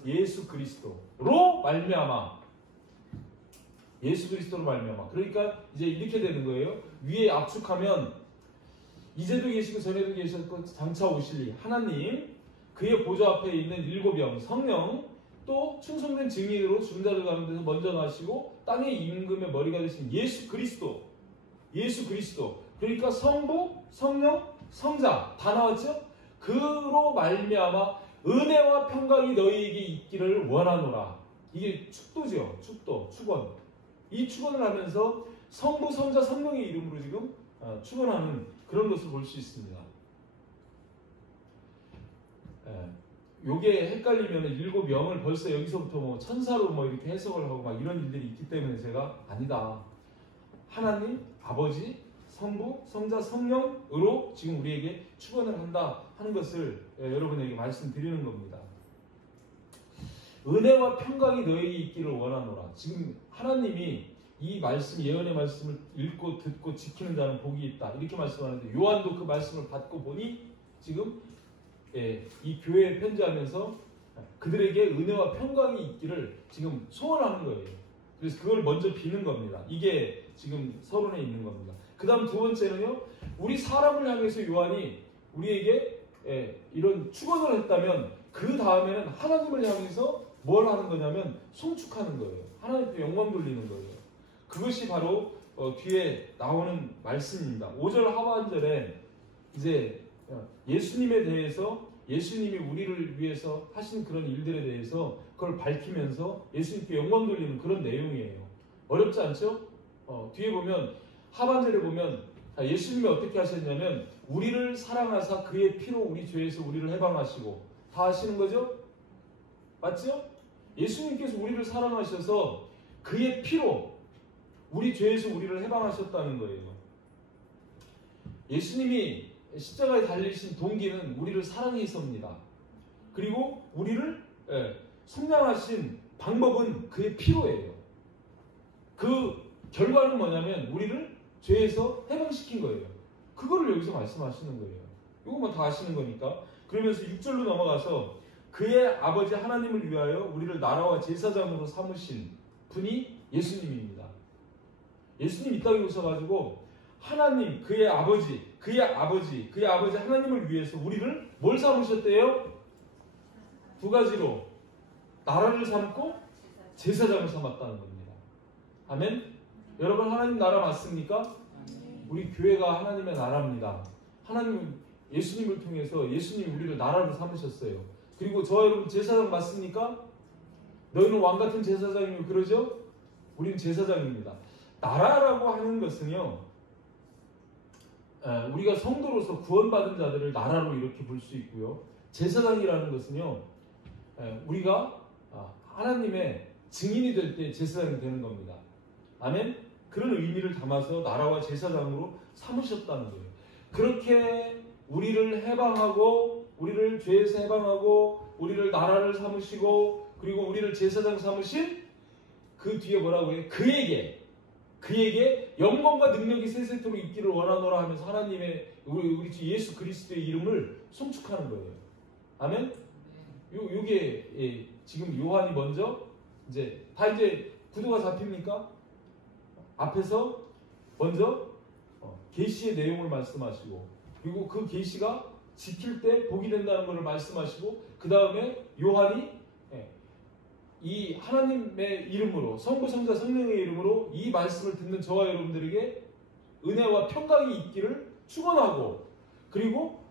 예수 그리스도로 말미암아. 예수 그리스도로 말미암아. 그러니까 이제 이렇게 되는 거예요. 위에 압축하면 이제도 계시고 전에도 계셨고 장차 오실 이 하나님, 그의 보좌 앞에 있는 일곱 영, 성령, 또 충성된 증인으로 죽은 자들 가운데서 먼저 나시고 땅의 임금의 머리가 되신 예수 그리스도. 그러니까 성부, 성령, 성자 다 나왔죠? 그로 말미암아 은혜와 평강이 너희에게 있기를 원하노라. 이게 축도죠. 축원. 이 축원을 하면서 성부, 성자, 성령의 이름으로 지금 축원하는 그런 것을 볼 수 있습니다. 요게 헷갈리면 일곱 영을 벌써 여기서부터 뭐 천사로 뭐 이렇게 해석을 하고 막 이런 일들이 있기 때문에 제가 아니다. 하나님, 아버지, 성부, 성자, 성령으로 지금 우리에게 축원을 한다 하는 것을 여러분에게 말씀드리는 겁니다. 은혜와 평강이 너희에게 있기를 원하노라. 지금 하나님이 이 말씀, 예언의 말씀을 읽고 듣고 지키는 자는 복이 있다 이렇게 말씀하는데 요한도 그 말씀을 받고 보니 지금 이 교회에 편지하면서 그들에게 은혜와 평강이 있기를 지금 소원하는 거예요. 그래서 그걸 먼저 비는 겁니다. 이게 지금 서론에 있는 겁니다. 그 다음 두 번째는요, 우리 사람을 향해서 요한이 우리에게 이런 축원을 했다면 그 다음에는 하나님을 향해서 뭘 하는 거냐면 송축하는 거예요. 하나님께 영광 돌리는 거예요. 그것이 바로 뒤에 나오는 말씀입니다. 5절 하반절에 이제 예수님에 대해서, 예수님이 우리를 위해서 하신 그런 일들에 대해서 그걸 밝히면서 예수님께 영광 돌리는 그런 내용이에요. 어렵지 않죠? 뒤에 보면, 하반절에 보면 예수님이 어떻게 하셨냐면 우리를 사랑하사 그의 피로 우리 죄에서 우리를 해방하시고 다 하시는 거죠? 맞죠? 예수님께서 우리를 사랑하셔서 그의 피로 우리 죄에서 우리를 해방하셨다는 거예요. 예수님이 십자가에 달리신 동기는 우리를 사랑해서입니다. 그리고 우리를 속량하신 방법은 그의 피로예요. 그 결과는 뭐냐면 우리를 죄에서 해방시킨 거예요. 그거를 여기서 말씀하시는 거예요. 이거만 다 아시는 거니까. 그러면서 6절로 넘어가서 그의 아버지 하나님을 위하여 우리를 나라와 제사장으로 삼으신 분이 예수님입니다. 예수님 이 땅에 오셔가지고 하나님, 그의 아버지 하나님을 위해서 우리를 뭘 삼으셨대요? 두 가지로 나라를 삼고 제사장을 삼았다는 겁니다. 아멘? 여러분, 하나님 나라 맞습니까? 우리 교회가 하나님의 나라입니다. 하나님, 예수님을 통해서 예수님이 우리를 나라로 삼으셨어요. 그리고 저와 여러분 제사장 맞습니까? 너희는 왕같은 제사장이면 그러죠? 우리는 제사장입니다. 나라라고 하는 것은요, 우리가 성도로서 구원받은 자들을 나라로 이렇게 볼 수 있고요. 제사장이라는 것은요, 우리가 하나님의 증인이 될 때 제사장이 되는 겁니다. 아멘? 그런 의미를 담아서 나라와 제사장으로 삼으셨다는 거예요. 그렇게 우리를 해방하고, 우리를 죄에서 해방하고, 우리를 나라를 삼으시고, 그리고 우리를 제사장 삼으신 그 뒤에 뭐라고 해요? 그에게 영광과 능력이 세세토록 있기를 원하노라 하면서 하나님의 우리 주 예수 그리스도의 이름을 송축하는 거예요. 아멘? 요게 지금 요한이 먼저 이제 다 이제 구도가 잡힙니까? 앞에서 먼저 계시의 내용을 말씀하시고, 그리고 그 계시가 지킬 때 복이 된다는 것을 말씀하시고, 그 다음에 요한이 이 하나님의 이름으로, 성부, 성자, 성령의 이름으로 이 말씀을 듣는 저와 여러분들에게 은혜와 평강이 있기를 축원하고, 그리고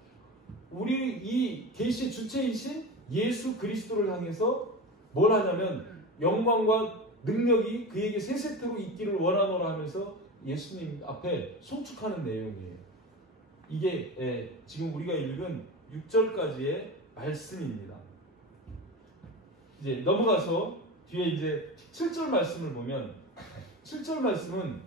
우리 이 계시의 주체이신 예수 그리스도를 향해서 뭘 하냐면 영광과 능력이 그에게 세세토록 있기를 원하노라 하면서 예수님 앞에 송축하는 내용이에요. 이게 지금 우리가 읽은 6절까지의 말씀입니다. 이제 넘어가서 뒤에 이제 7절 말씀을 보면, 7절 말씀은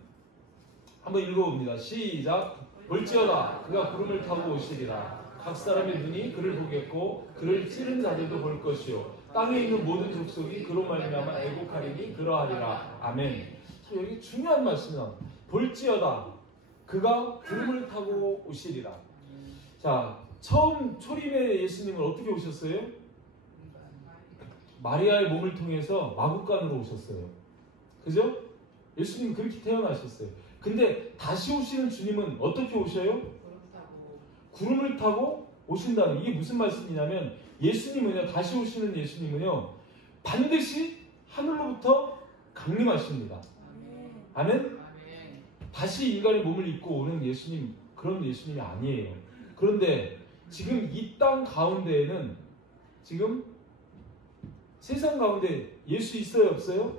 한번 읽어봅니다. 시작. 볼지어다 그가 구름을 타고 오시리라. 각 사람의 눈이 그를 보겠고 그를 찌른 자들도 볼 것이요 땅에 있는 모든 족속이 그로 말미암아 애곡하리니 그러하리라. 아멘. 자, 여기 중요한 말씀이다. 볼지어다 그가 구름을 타고 오시리라. 자, 처음 초림의 예수님은 어떻게 오셨어요? 마리아의 몸을 통해서 마구간으로 오셨어요. 그죠? 예수님 그렇게 태어나셨어요. 근데 다시 오시는 주님은 어떻게 오셔요? 구름을 타고 오신다는, 이게 무슨 말씀이냐면, 예수님은요, 다시 오시는 예수님은요, 반드시 하늘로부터 강림하십니다. 아멘? 다시 인간의 몸을 입고 오는 예수님, 그런 예수님이 아니에요. 그런데 지금 이 땅 가운데에는 지금 세상 가운데 예수 있어요, 없어요?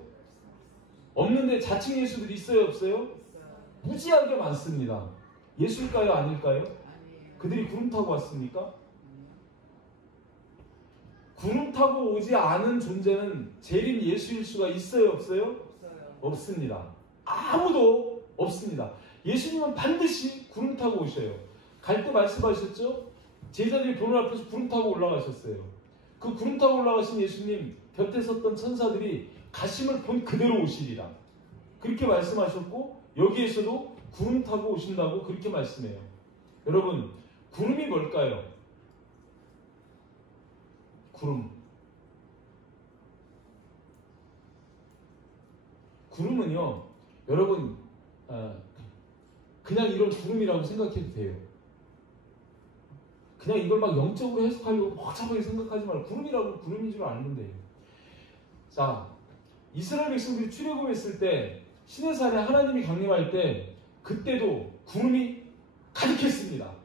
없는데 자칭 예수들이 있어요, 없어요? 무지하게 많습니다. 예수일까요, 아닐까요? 그들이 구름 타고 왔습니까? 구름 타고 오지 않은 존재는 재림 예수일 수가 있어요, 없어요? 없습니다. 아무도 없습니다. 예수님은 반드시 구름 타고 오셔요. 갈 때 말씀하셨죠? 제자들이 보는 앞에서 구름 타고 올라가셨어요. 그 구름 타고 올라가신 예수님 곁에 섰던 천사들이 가심을 본 그대로 오시리라. 그렇게 말씀하셨고, 여기에서도 구름 타고 오신다고 그렇게 말씀해요. 여러분, 구름이 뭘까요? 구름. 구름은요, 여러분, 그냥 이런 구름이라고 생각해도 돼요. 그냥 이걸 막 영적으로 해석하려고 복잡하게 생각하지 말고 구름이라고 구름인 줄 아는 돼요. 자, 이스라엘 백성들이 출애굽했을 때 시내산에 하나님이 강림할 때 그때도 구름이 가득했습니다.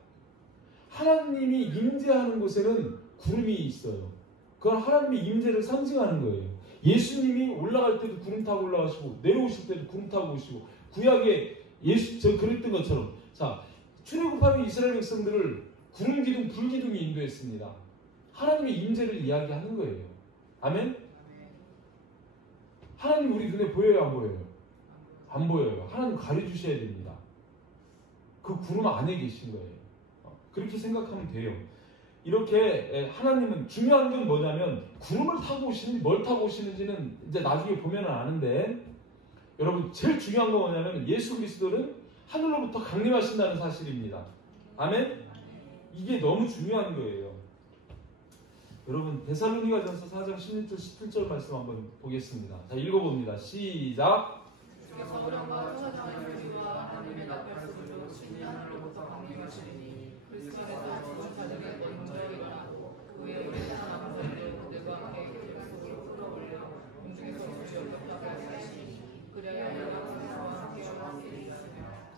하나님이 임재하는 곳에는 구름이 있어요. 그건 하나님의 임재를 상징하는 거예요. 예수님이 올라갈 때도 구름 타고 올라가시고 내려오실 때도 구름 타고 오시고, 구약에 그랬던 것처럼, 자, 출애굽하는 이스라엘 백성들을 구름 기둥, 불 기둥이 인도했습니다. 하나님의 임재를 이야기하는 거예요. 아멘? 하나님 우리 눈에 보여요, 안 보여요? 안 보여요. 하나님 가려주셔야 됩니다. 그 구름 안에 계신 거예요. 그렇게 생각하면 돼요. 이렇게 하나님은, 중요한 건 뭐냐면 구름을 타고 오시는지 뭘 타고 오시는지는 이제 나중에 보면 아는데, 여러분 제일 중요한 건 뭐냐면 예수 그리스도는 하늘로부터 강림하신다는 사실입니다. 아멘? 이게 너무 중요한 거예요. 여러분 데살로니가전서 4장 16절 17절 말씀 한번 보겠습니다. 자, 읽어봅니다. 시작. 성령과 천사장의 교리와 하나님의 나팔소리로 신이 하늘로부터 강림하시니 그리스도께서 천사들에게 먼저 일어나고 그 위에 우리 사람들을 그들과 함께 그리스도로 끌어올려 공중에서 주여 격하게 하시니 그래야 영광과 함께 영광이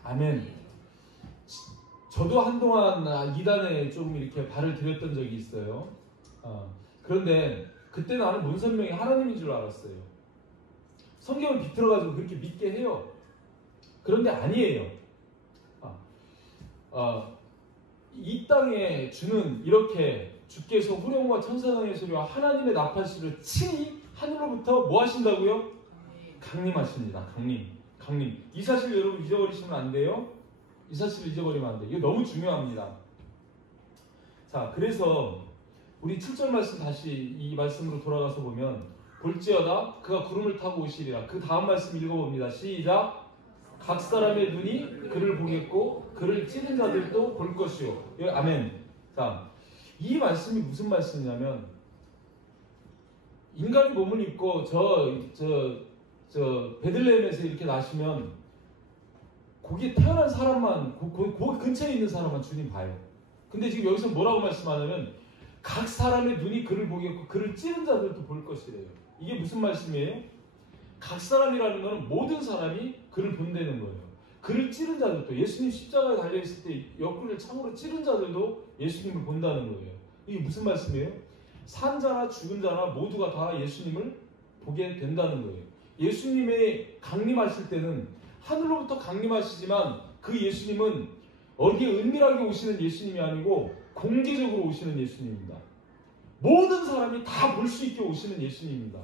아멘. 저도 한동안 이단에 좀 이렇게 발을 들였던 적이 있어요. 그런데 그때 나는 문선명이 하나님인 줄 알았어요. 성경을 비틀어가지고 그렇게 믿게 해요. 그런데 아니에요. 이 땅에 주는 이렇게 주께서 후령과 천사장의 소리와 하나님의 나팔소리를 친히 하늘로부터 뭐 하신다고요? 강림하십니다. 강림. 이 사실 여러분 잊어버리시면 안 돼요. 이 사실을 잊어버리면 안 돼요. 이거 너무 중요합니다. 자, 그래서 우리 7절 말씀 다시 이 말씀으로 돌아가서 보면 볼지어다 그가 구름을 타고 오시리라. 그 다음 말씀 읽어봅니다. 시작. 각 사람의 눈이 그를 보겠고 그를 찌른 자들도 볼 것이요. 아멘. 자, 이 말씀이 무슨 말씀이냐면 인간이 몸을 입고 베들레헴에서 이렇게 나시면 거기에 태어난 사람만 거기 근처에 있는 사람만 주님 봐요. 근데 지금 여기서 뭐라고 말씀하냐면 각 사람의 눈이 그를 보겠고 그를 찌른 자들도 볼 것이래요. 이게 무슨 말씀이에요? 각 사람이라는 것은 모든 사람이 그를 본다는 거예요. 그를 찌른 자들도 예수님 십자가에 달려있을 때 옆구리를 창으로 찌른 자들도 예수님을 본다는 거예요. 이게 무슨 말씀이에요? 산 자나 죽은 자나 모두가 다 예수님을 보게 된다는 거예요. 예수님의 강림하실 때는 하늘로부터 강림하시지만 그 예수님은 어디에 은밀하게 오시는 예수님이 아니고 공개적으로 오시는 예수님입니다. 모든 사람이 다 볼 수 있게 오시는 예수님입니다.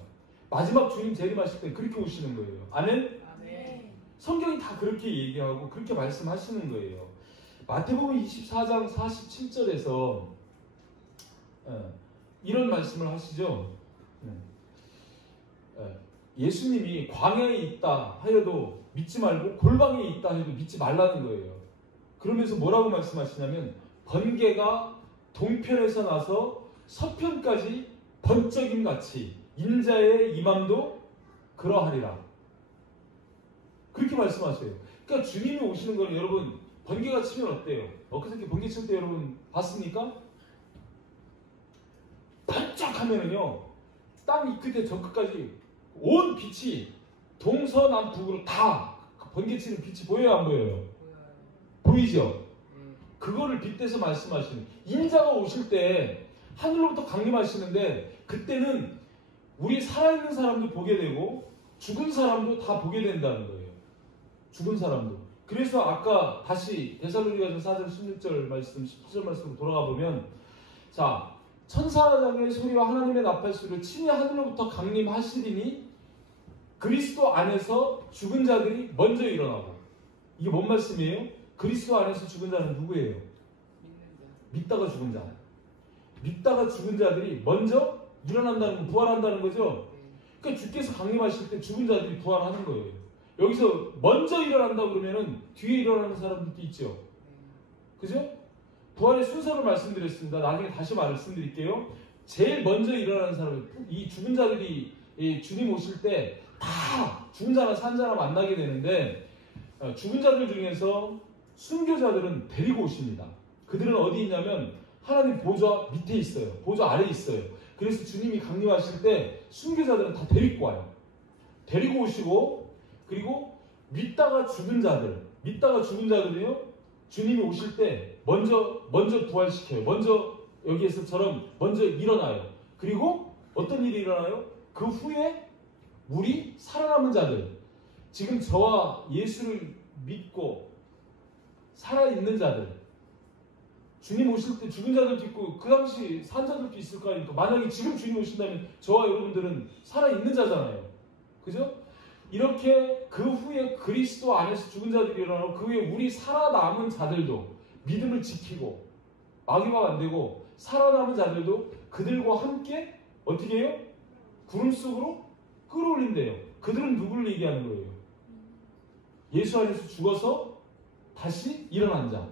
마지막 주님 재림하실 때 그렇게 오시는 거예요. 아멘? 아멘. 성경이 다 그렇게 얘기하고 그렇게 말씀하시는 거예요. 마태복음 24장 47절에서 이런 말씀을 하시죠. 예수님이 광야에 있다 하여도 믿지 말고 골방에 있다 해도 믿지 말라는 거예요. 그러면서 뭐라고 말씀하시냐면 번개가 동편에서 나서 서편까지 번쩍임 같이 인자의 임함도 그러하리라. 그렇게 말씀하세요. 그러니까 주님이 오시는 거는 여러분 번개가 치면 어때요? 엊그저께 번개 칠 때 여러분 봤습니까? 반짝하면은요 땅 이 끝에 저 끝까지 온 빛이 동서남북으로 다 번개 치는 빛이 보여요 안 보여요? 보이죠? 그거를 빗대서 말씀하시는 인자가 오실 때 하늘로부터 강림하시는데 그때는 우리 살아있는 사람도 보게 되고 죽은 사람도 다 보게 된다는 거예요. 죽은 사람도. 그래서 아까 다시 데살로니가전서 4장 16절 말씀 17절 말씀으로 돌아가 보면 자 천사장의 소리와 하나님의 나팔소리를 친히 하늘로부터 강림하시리니 그리스도 안에서 죽은 자들이 먼저 일어나고. 이게 뭔 말씀이에요? 그리스도 안에서 죽은 자는 누구예요? 믿다가 죽은 자. 믿다가 죽은 자들이 먼저 일어난다는 거, 부활한다는 거죠. 그러니까 주께서 강림하실 때 죽은 자들이 부활하는 거예요. 여기서 먼저 일어난다 그러면은 뒤에 일어나는 사람들도 있죠. 그죠? 부활의 순서를 말씀드렸습니다. 나중에 다시 말씀드릴게요. 제일 먼저 일어나는 사람은 이 죽은 자들이 주님 오실 때 다 죽은 자나 산 자나 만나게 되는데 죽은 자들 중에서 순교자들은 데리고 오십니다. 그들은 어디 있냐면 하나님 보좌 밑에 있어요. 보좌 아래에 있어요. 그래서 주님이 강림하실 때 순교자들은 다 데리고 와요. 데리고 오시고 그리고 믿다가 죽은 자들이요. 주님이 오실 때 먼저 부활시켜요. 먼저 여기에서처럼 먼저 일어나요. 그리고 어떤 일이 일어나요? 그 후에 우리 살아남은 자들, 지금 저와 예수를 믿고 살아있는 자들, 주님 오실 때 죽은 자들도 있고 그 당시 산 자들도 있을 거 아닙니까? 만약에 지금 주님 오신다면 저와 여러분들은 살아있는 자잖아요. 그죠? 이렇게 그 후에 그리스도 안에서 죽은 자들이 일어나고 그 후에 우리 살아남은 자들도 믿음을 지키고 마귀가 안 되고 살아남은 자들도 그들과 함께 어떻게 해요? 구름 속으로 끌어올린대요. 그들은 누구를 얘기하는 거예요? 예수 안에서 죽어서 다시 일어난 자.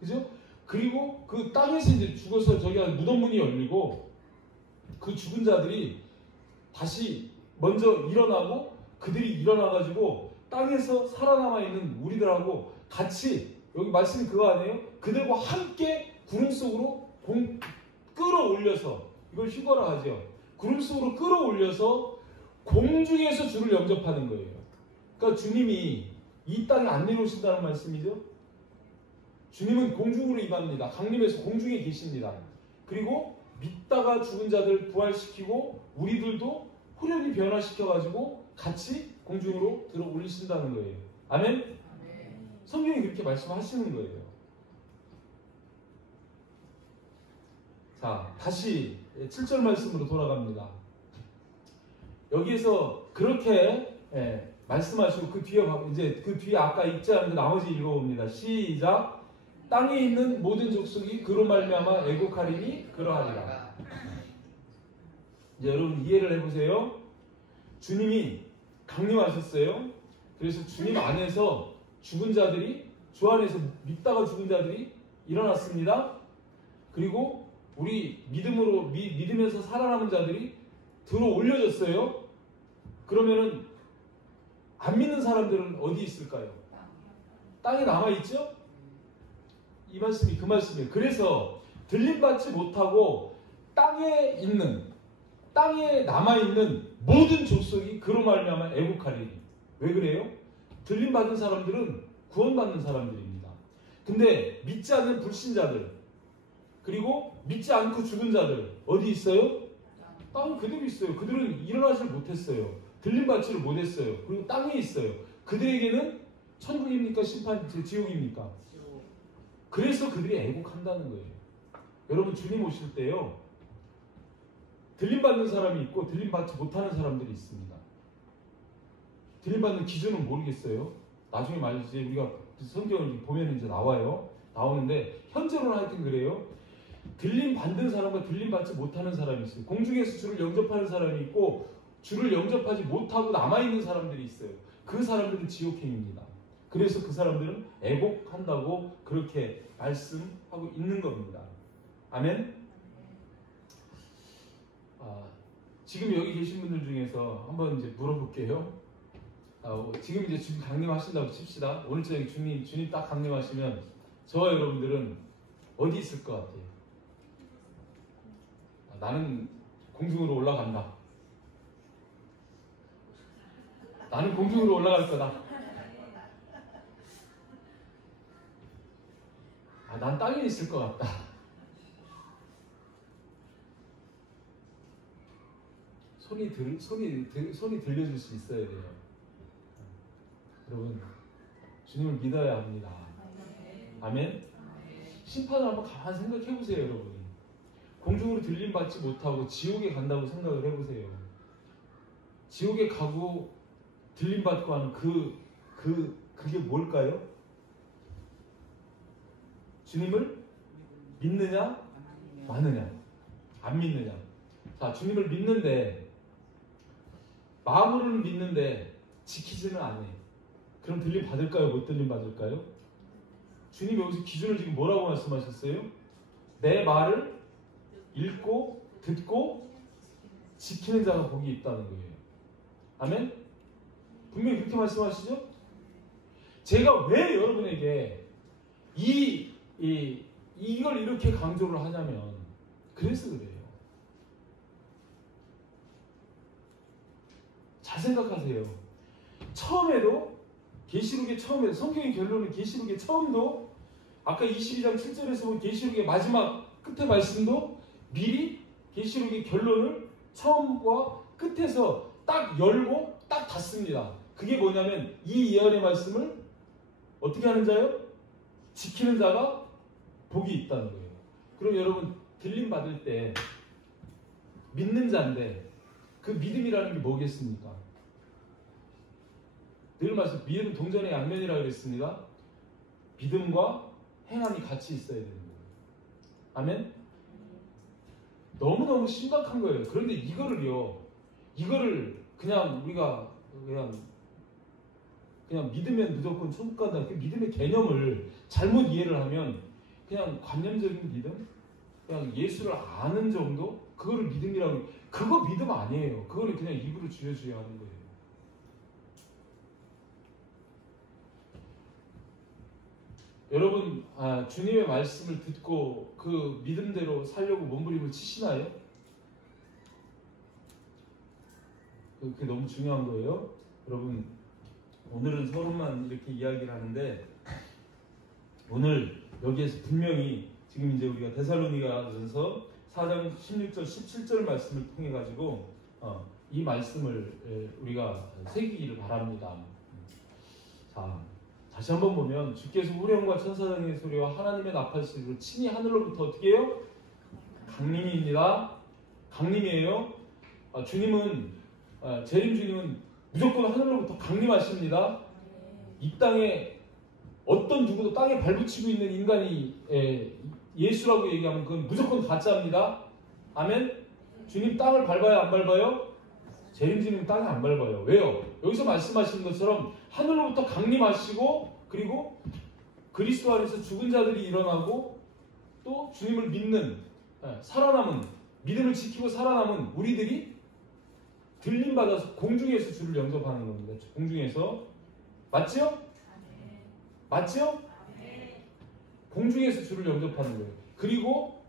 그죠? 그리고 그 땅에서 이제 죽어서 저기가 무덤문이 열리고 그 죽은 자들이 다시 먼저 일어나고 그들이 일어나가지고 땅에서 살아남아 있는 우리들하고 같이 여기 말씀이 그거 아니에요? 그들과 함께 구름 속으로 끌어올려서 이걸 휴거라 하죠. 구름 속으로 끌어올려서 공중에서 주를 영접하는 거예요. 그러니까 주님이 이 땅에 안 내려오신다는 말씀이죠. 주님은 공중으로 임합니다. 강림에서 공중에 계십니다. 그리고 믿다가 죽은 자들 부활시키고 우리들도 후련히 변화시켜가지고 같이 공중으로 들어 올리신다는 거예요. 아멘? 성경이 그렇게 말씀하시는 거예요. 자, 다시 7절 말씀으로 돌아갑니다. 여기에서 그렇게 말씀하시고 그 뒤에 이제 그 뒤에 아까 읽지 않은 나머지 읽어봅니다. 시작. 땅에 있는 모든 족속이 그로 말미암아 애곡하리니 그러하리라. 이제 여러분 이해를 해보세요. 주님이 강림하셨어요. 그래서 주님 안에서 죽은 자들이 주 안에서 믿다가 죽은 자들이 일어났습니다. 그리고 우리 믿으면서 살아남은 자들이 들어 올려졌어요. 그러면은 안 믿는 사람들은 어디 있을까요? 땅에 남아있죠? 이 말씀이 그 말씀이에요. 그래서 들림받지 못하고 땅에 남아있는 모든 족속이 그로 말미암아 애국하리니. 왜 그래요? 들림받은 사람들은 구원받는 사람들입니다. 근데 믿지 않는 불신자들 그리고 믿지 않고 죽은 자들 어디 있어요? 땅에 그대로 있어요. 그들은 일어나질 못했어요. 들림받지를 못했어요. 그리고 땅에 있어요. 그들에게는 천국입니까? 지옥입니까? 그래서 그들이 애국한다는 거예요. 여러분 주님 오실 때요. 들림받는 사람이 있고 들림받지 못하는 사람들이 있습니다. 들림받는 기준은 모르겠어요. 나중에 말이지 우리가 성경을 보면 이제 나오는데 현재로는 하여튼 그래요. 들림받는 사람과 들림받지 못하는 사람이 있어요. 공중에서 주를 영접하는 사람이 있고 주를 영접하지 못하고 남아있는 사람들이 있어요. 그 사람들은 지옥행입니다. 그래서 그 사람들은 애곡한다고 그렇게 말씀하고 있는 겁니다. 아멘? 지금 여기 계신 분들 중에서 한번 이제 물어볼게요. 지금 이제 주님 강림하신다고 칩시다. 오늘 저녁에 주님 딱 강림하시면 저와 여러분들은 어디 있을 것 같아요? 나는 공중으로 올라간다. 나는 공중으로 올라갈 거다. 난 땅에 있을 것 같다. 손이 들려줄 수 있어야 돼요. 여러분, 주님을 믿어야 합니다. 아멘? 심판을 한번 가만히 생각해 보세요, 여러분. 공중으로 들림받지 못하고 지옥에 간다고 생각을 해보세요. 지옥에 가고 들림받고 하는 그게 뭘까요? 주님을 믿느냐, 마느냐, 안 믿느냐. 자, 주님을 믿는데, 마음으로는 믿는데, 지키지는 않아요. 그럼 들림 받을까요? 못 들림 받을까요? 주님 여기서 기준을 지금 뭐라고 말씀하셨어요? 내 말을 읽고, 듣고, 지키는 자가 복이 있다는 거예요. 아멘? 분명히 그렇게 말씀하시죠? 제가 왜 여러분에게 이걸 이렇게 강조를 하냐면 그래서 그래요. 잘 생각하세요. 처음에도 계시록의 처음에도 성경의 결론은 계시록의 처음도 아까 22장 7절에서 본 계시록의 마지막 끝의 말씀도 미리 계시록의 결론을 처음과 끝에서 딱 열고 딱 닫습니다. 그게 뭐냐면 이 예언의 말씀을 어떻게 하는 자요? 지키는 자가 복이 있다는 거예요. 그럼 여러분 들림 받을 때 믿는 자인데 그 믿음이라는 게 뭐겠습니까? 늘 말씀 믿음 동전의 양면이라고 그랬습니다. 믿음과 행함이 같이 있어야 되는 거예요. 아멘? 너무너무 심각한 거예요. 그런데 이거를 그냥 우리가 그냥 그냥 믿으면 무조건 천국 간다. 그 믿음의 개념을 잘못 이해를 하면 그냥 관념적인 믿음, 그냥 예수를 아는 정도, 그거를 믿음이라고. 그거 믿음 아니에요. 그거를 그냥 입으로 주여 하는 거예요. 여러분, 주님의 말씀을 듣고 그 믿음대로 살려고 몸부림을 치시나요? 그게 너무 중요한 거예요. 여러분, 오늘은 서론만 이렇게 이야기를 하는데, 오늘 여기에서 분명히 지금 이제 우리가 데살로니가전서 4장 16절 17절 말씀을 통해 가지고 이 말씀을 우리가 새기기를 바랍니다. 자, 다시 한번 보면 주께서 후령과 천사장의 소리와 하나님의 나팔 소리로 친히 하늘로부터 어떻게 해요? 강림입니다. 강림이에요. 주님은 재림 주님은 무조건 하늘로부터 강림하십니다. 이 땅에 어떤 누구도 땅에 발붙이고 있는 인간이 예수라고 얘기하면 그건 무조건 가짜입니다. 아멘. 주님 땅을 밟아요, 안 밟아요? 재림 주님 땅에 안 밟아요. 왜요? 여기서 말씀하시는 것처럼 하늘로부터 강림하시고, 그리고 그리스도 안에서 죽은 자들이 일어나고, 또 주님을 믿는 살아남은, 믿음을 지키고 살아남은 우리들이 들림 받아서 공중에서 주를 영접하는 겁니다. 공중에서. 맞죠? 맞죠? 공중에서 주를 영접하는 거예요. 그리고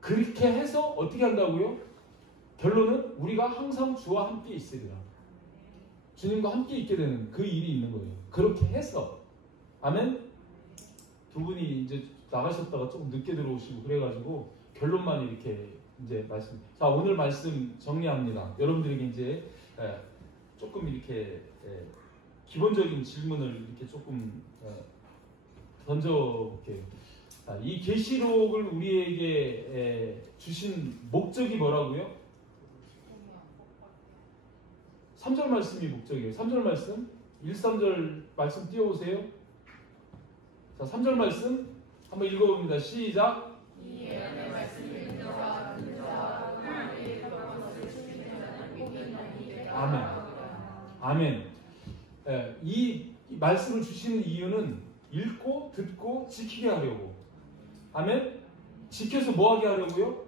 그렇게 해서 어떻게 한다고요? 결론은 우리가 항상 주와 함께 있으리라. 주님과 함께 있게 되는 그 일이 있는 거예요. 그렇게 해서. 아멘? 두 분이 이제 나가셨다가 조금 늦게 들어오시고 그래가지고 결론만 이렇게 이제 말씀. 자, 오늘 말씀 정리합니다. 여러분들에게 이제 조금 이렇게 기본적인 질문을 이렇게 조금 던져볼게요. 이 계시록을 우리에게 주신 목적이 뭐라고요? 3절 말씀이 목적이에요. 3절 말씀 1, 3절 말씀 띄워보세요. 자, 3절 말씀 한번 읽어봅니다. 시작. 이 예언의 말씀을 듣는 자와 듣는 자와 그 마음에 들어간 것을 지키는 자는 복이 있는 이되라. 아멘. 아멘. 이 말씀을 주시는 이유는 읽고 듣고 지키게 하려고. 아멘. 지켜서 뭐 하게 하려고요?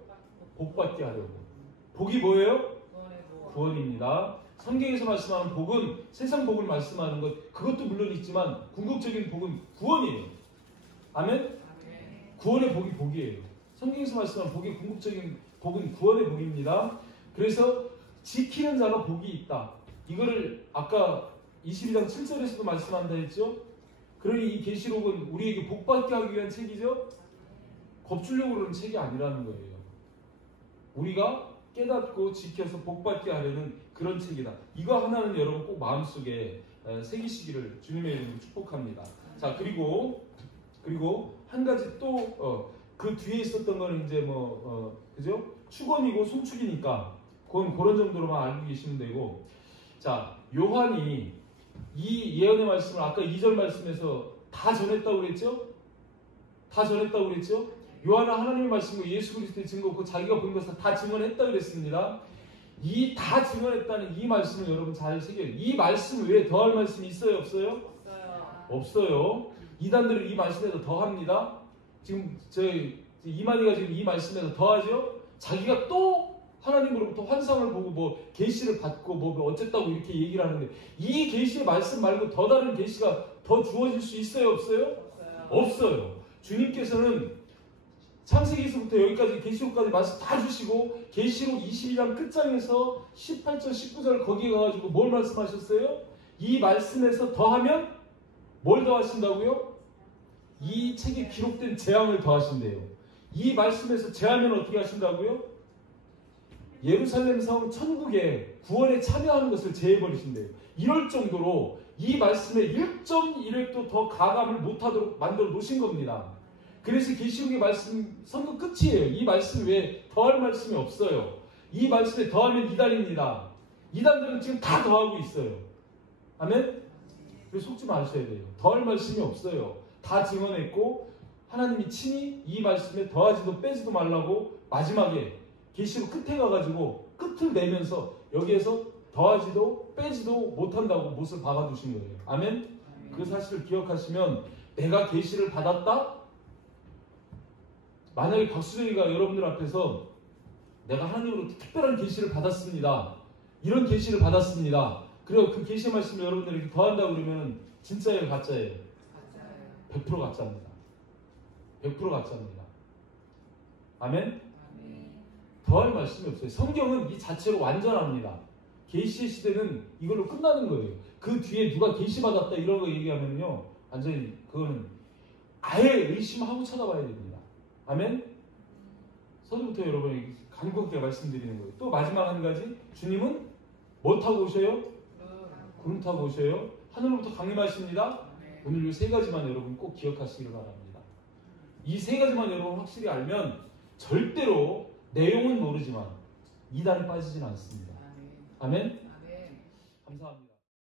복 받게 하려고. 복이 뭐예요? 구원입니다. 성경에서 말씀하는 복은 세상 복을 말씀하는 것, 그것도 물론 있지만 궁극적인 복은 구원이에요. 아멘. 구원의 복이 복이에요. 성경에서 말씀하는 복의 궁극적인 복은 구원의 복입니다. 그래서 지키는 자가 복이 있다. 이거를 아까 22장 7절에서도 말씀한다 했죠. 그러니 이 계시록은 우리에게 복받게 하기 위한 책이죠. 겁주려고 그러는 책이 아니라는 거예요. 우리가 깨닫고 지켜서 복받게 하려는 그런 책이다. 이거 하나는 여러분 꼭 마음속에 새기시기를 주님의 이름으로 축복합니다. 자, 그리고 한 가지 또 그 뒤에 있었던 거는 이제 그죠? 축원이고 송축이니까 그런 정도로만 알고 계시면 되고. 자, 요한이 이 예언의 말씀을 아까 2절 말씀에서 다 전했다고 그랬죠? 다 전했다고 그랬죠? 요한은 하나님의 말씀과 예수 그리스도의 증거고 자기가 본 것을 다 증언했다고 그랬습니다. 이 다 증언했다는 이 말씀을 여러분 잘 새겨요. 이 말씀 외에 더할 말씀이 있어요? 없어요? 없어요. 이단들은 이 말씀에서 더합니다. 지금 저희 이만희가 지금 이 말씀에서 더하죠? 자기가 또 하나님으로부터 환상을 보고 계시를 받고 어쨌다고 이렇게 얘기를 하는데, 이 계시의 말씀 말고 더 다른 계시가 더 주어질 수 있어요? 없어요? 없어요. 주님께서는 창세기에서부터 여기까지 계시록까지 말씀 다 주시고 계시록 22장 끝장에서 18절 19절 거기에 가가지고 뭘 말씀하셨어요? 이 말씀에서 더하면 뭘 더하신다고요? 이 책에 기록된 재앙을 더하신대요. 이 말씀에서 제하면 어떻게 하신다고요? 예루살렘 성 천국에 구원에 참여하는 것을 제해버리신대요. 이럴 정도로 이 말씀에 1.1획도 더 가감을 못하도록 만들어 놓으신 겁니다. 그래서 계시록의 말씀 성경 끝이에요. 이 말씀 외에 더할 말씀이 없어요. 이 말씀에 더하면 이단입니다. 이단들은 지금 다 더하고 있어요. 아멘? 그래서 속지 마셔야 돼요. 더할 말씀이 없어요. 다 증언했고 하나님이 친히 이 말씀에 더하지도 빼지도 말라고 마지막에 계시록 끝에 가가지고 끝을 내면서 여기에서 더하지도 빼지도 못한다고 못을 박아두신 거예요. 아멘? 그 사실을 기억하시면 내가 계시를 받았다? 만약에 박수정이가 여러분들 앞에서 내가 하나님으로부터 특별한 계시를 받았습니다. 이런 계시를 받았습니다. 그리고 그 계시 말씀을 여러분들에게 더한다 그러면 진짜예요, 가짜예요? 100% 가짜입니다. 100% 가짜입니다. 아멘? 더할 말씀이 없어요. 성경은 이 자체로 완전합니다. 계시의 시대는 이걸로 끝나는 거예요. 그 뒤에 누가 계시 받았다 이런 거 얘기하면요, 완전히 그거는 아예 의심하고 쳐다봐야 됩니다. 아멘? 서두부터 여러분에게 간곡하게 말씀드리는 거예요. 또 마지막 한 가지, 주님은 뭐 타고 오셔요? 구름 타고 오셔요. 하늘로부터 강림하십니다. 오늘 이 세 가지만 여러분 꼭 기억하시기를 바랍니다. 이 세 가지만 여러분 확실히 알면 절대로 내용은 모르지만 이단에 빠지진 않습니다. 아멘? 감사합니다.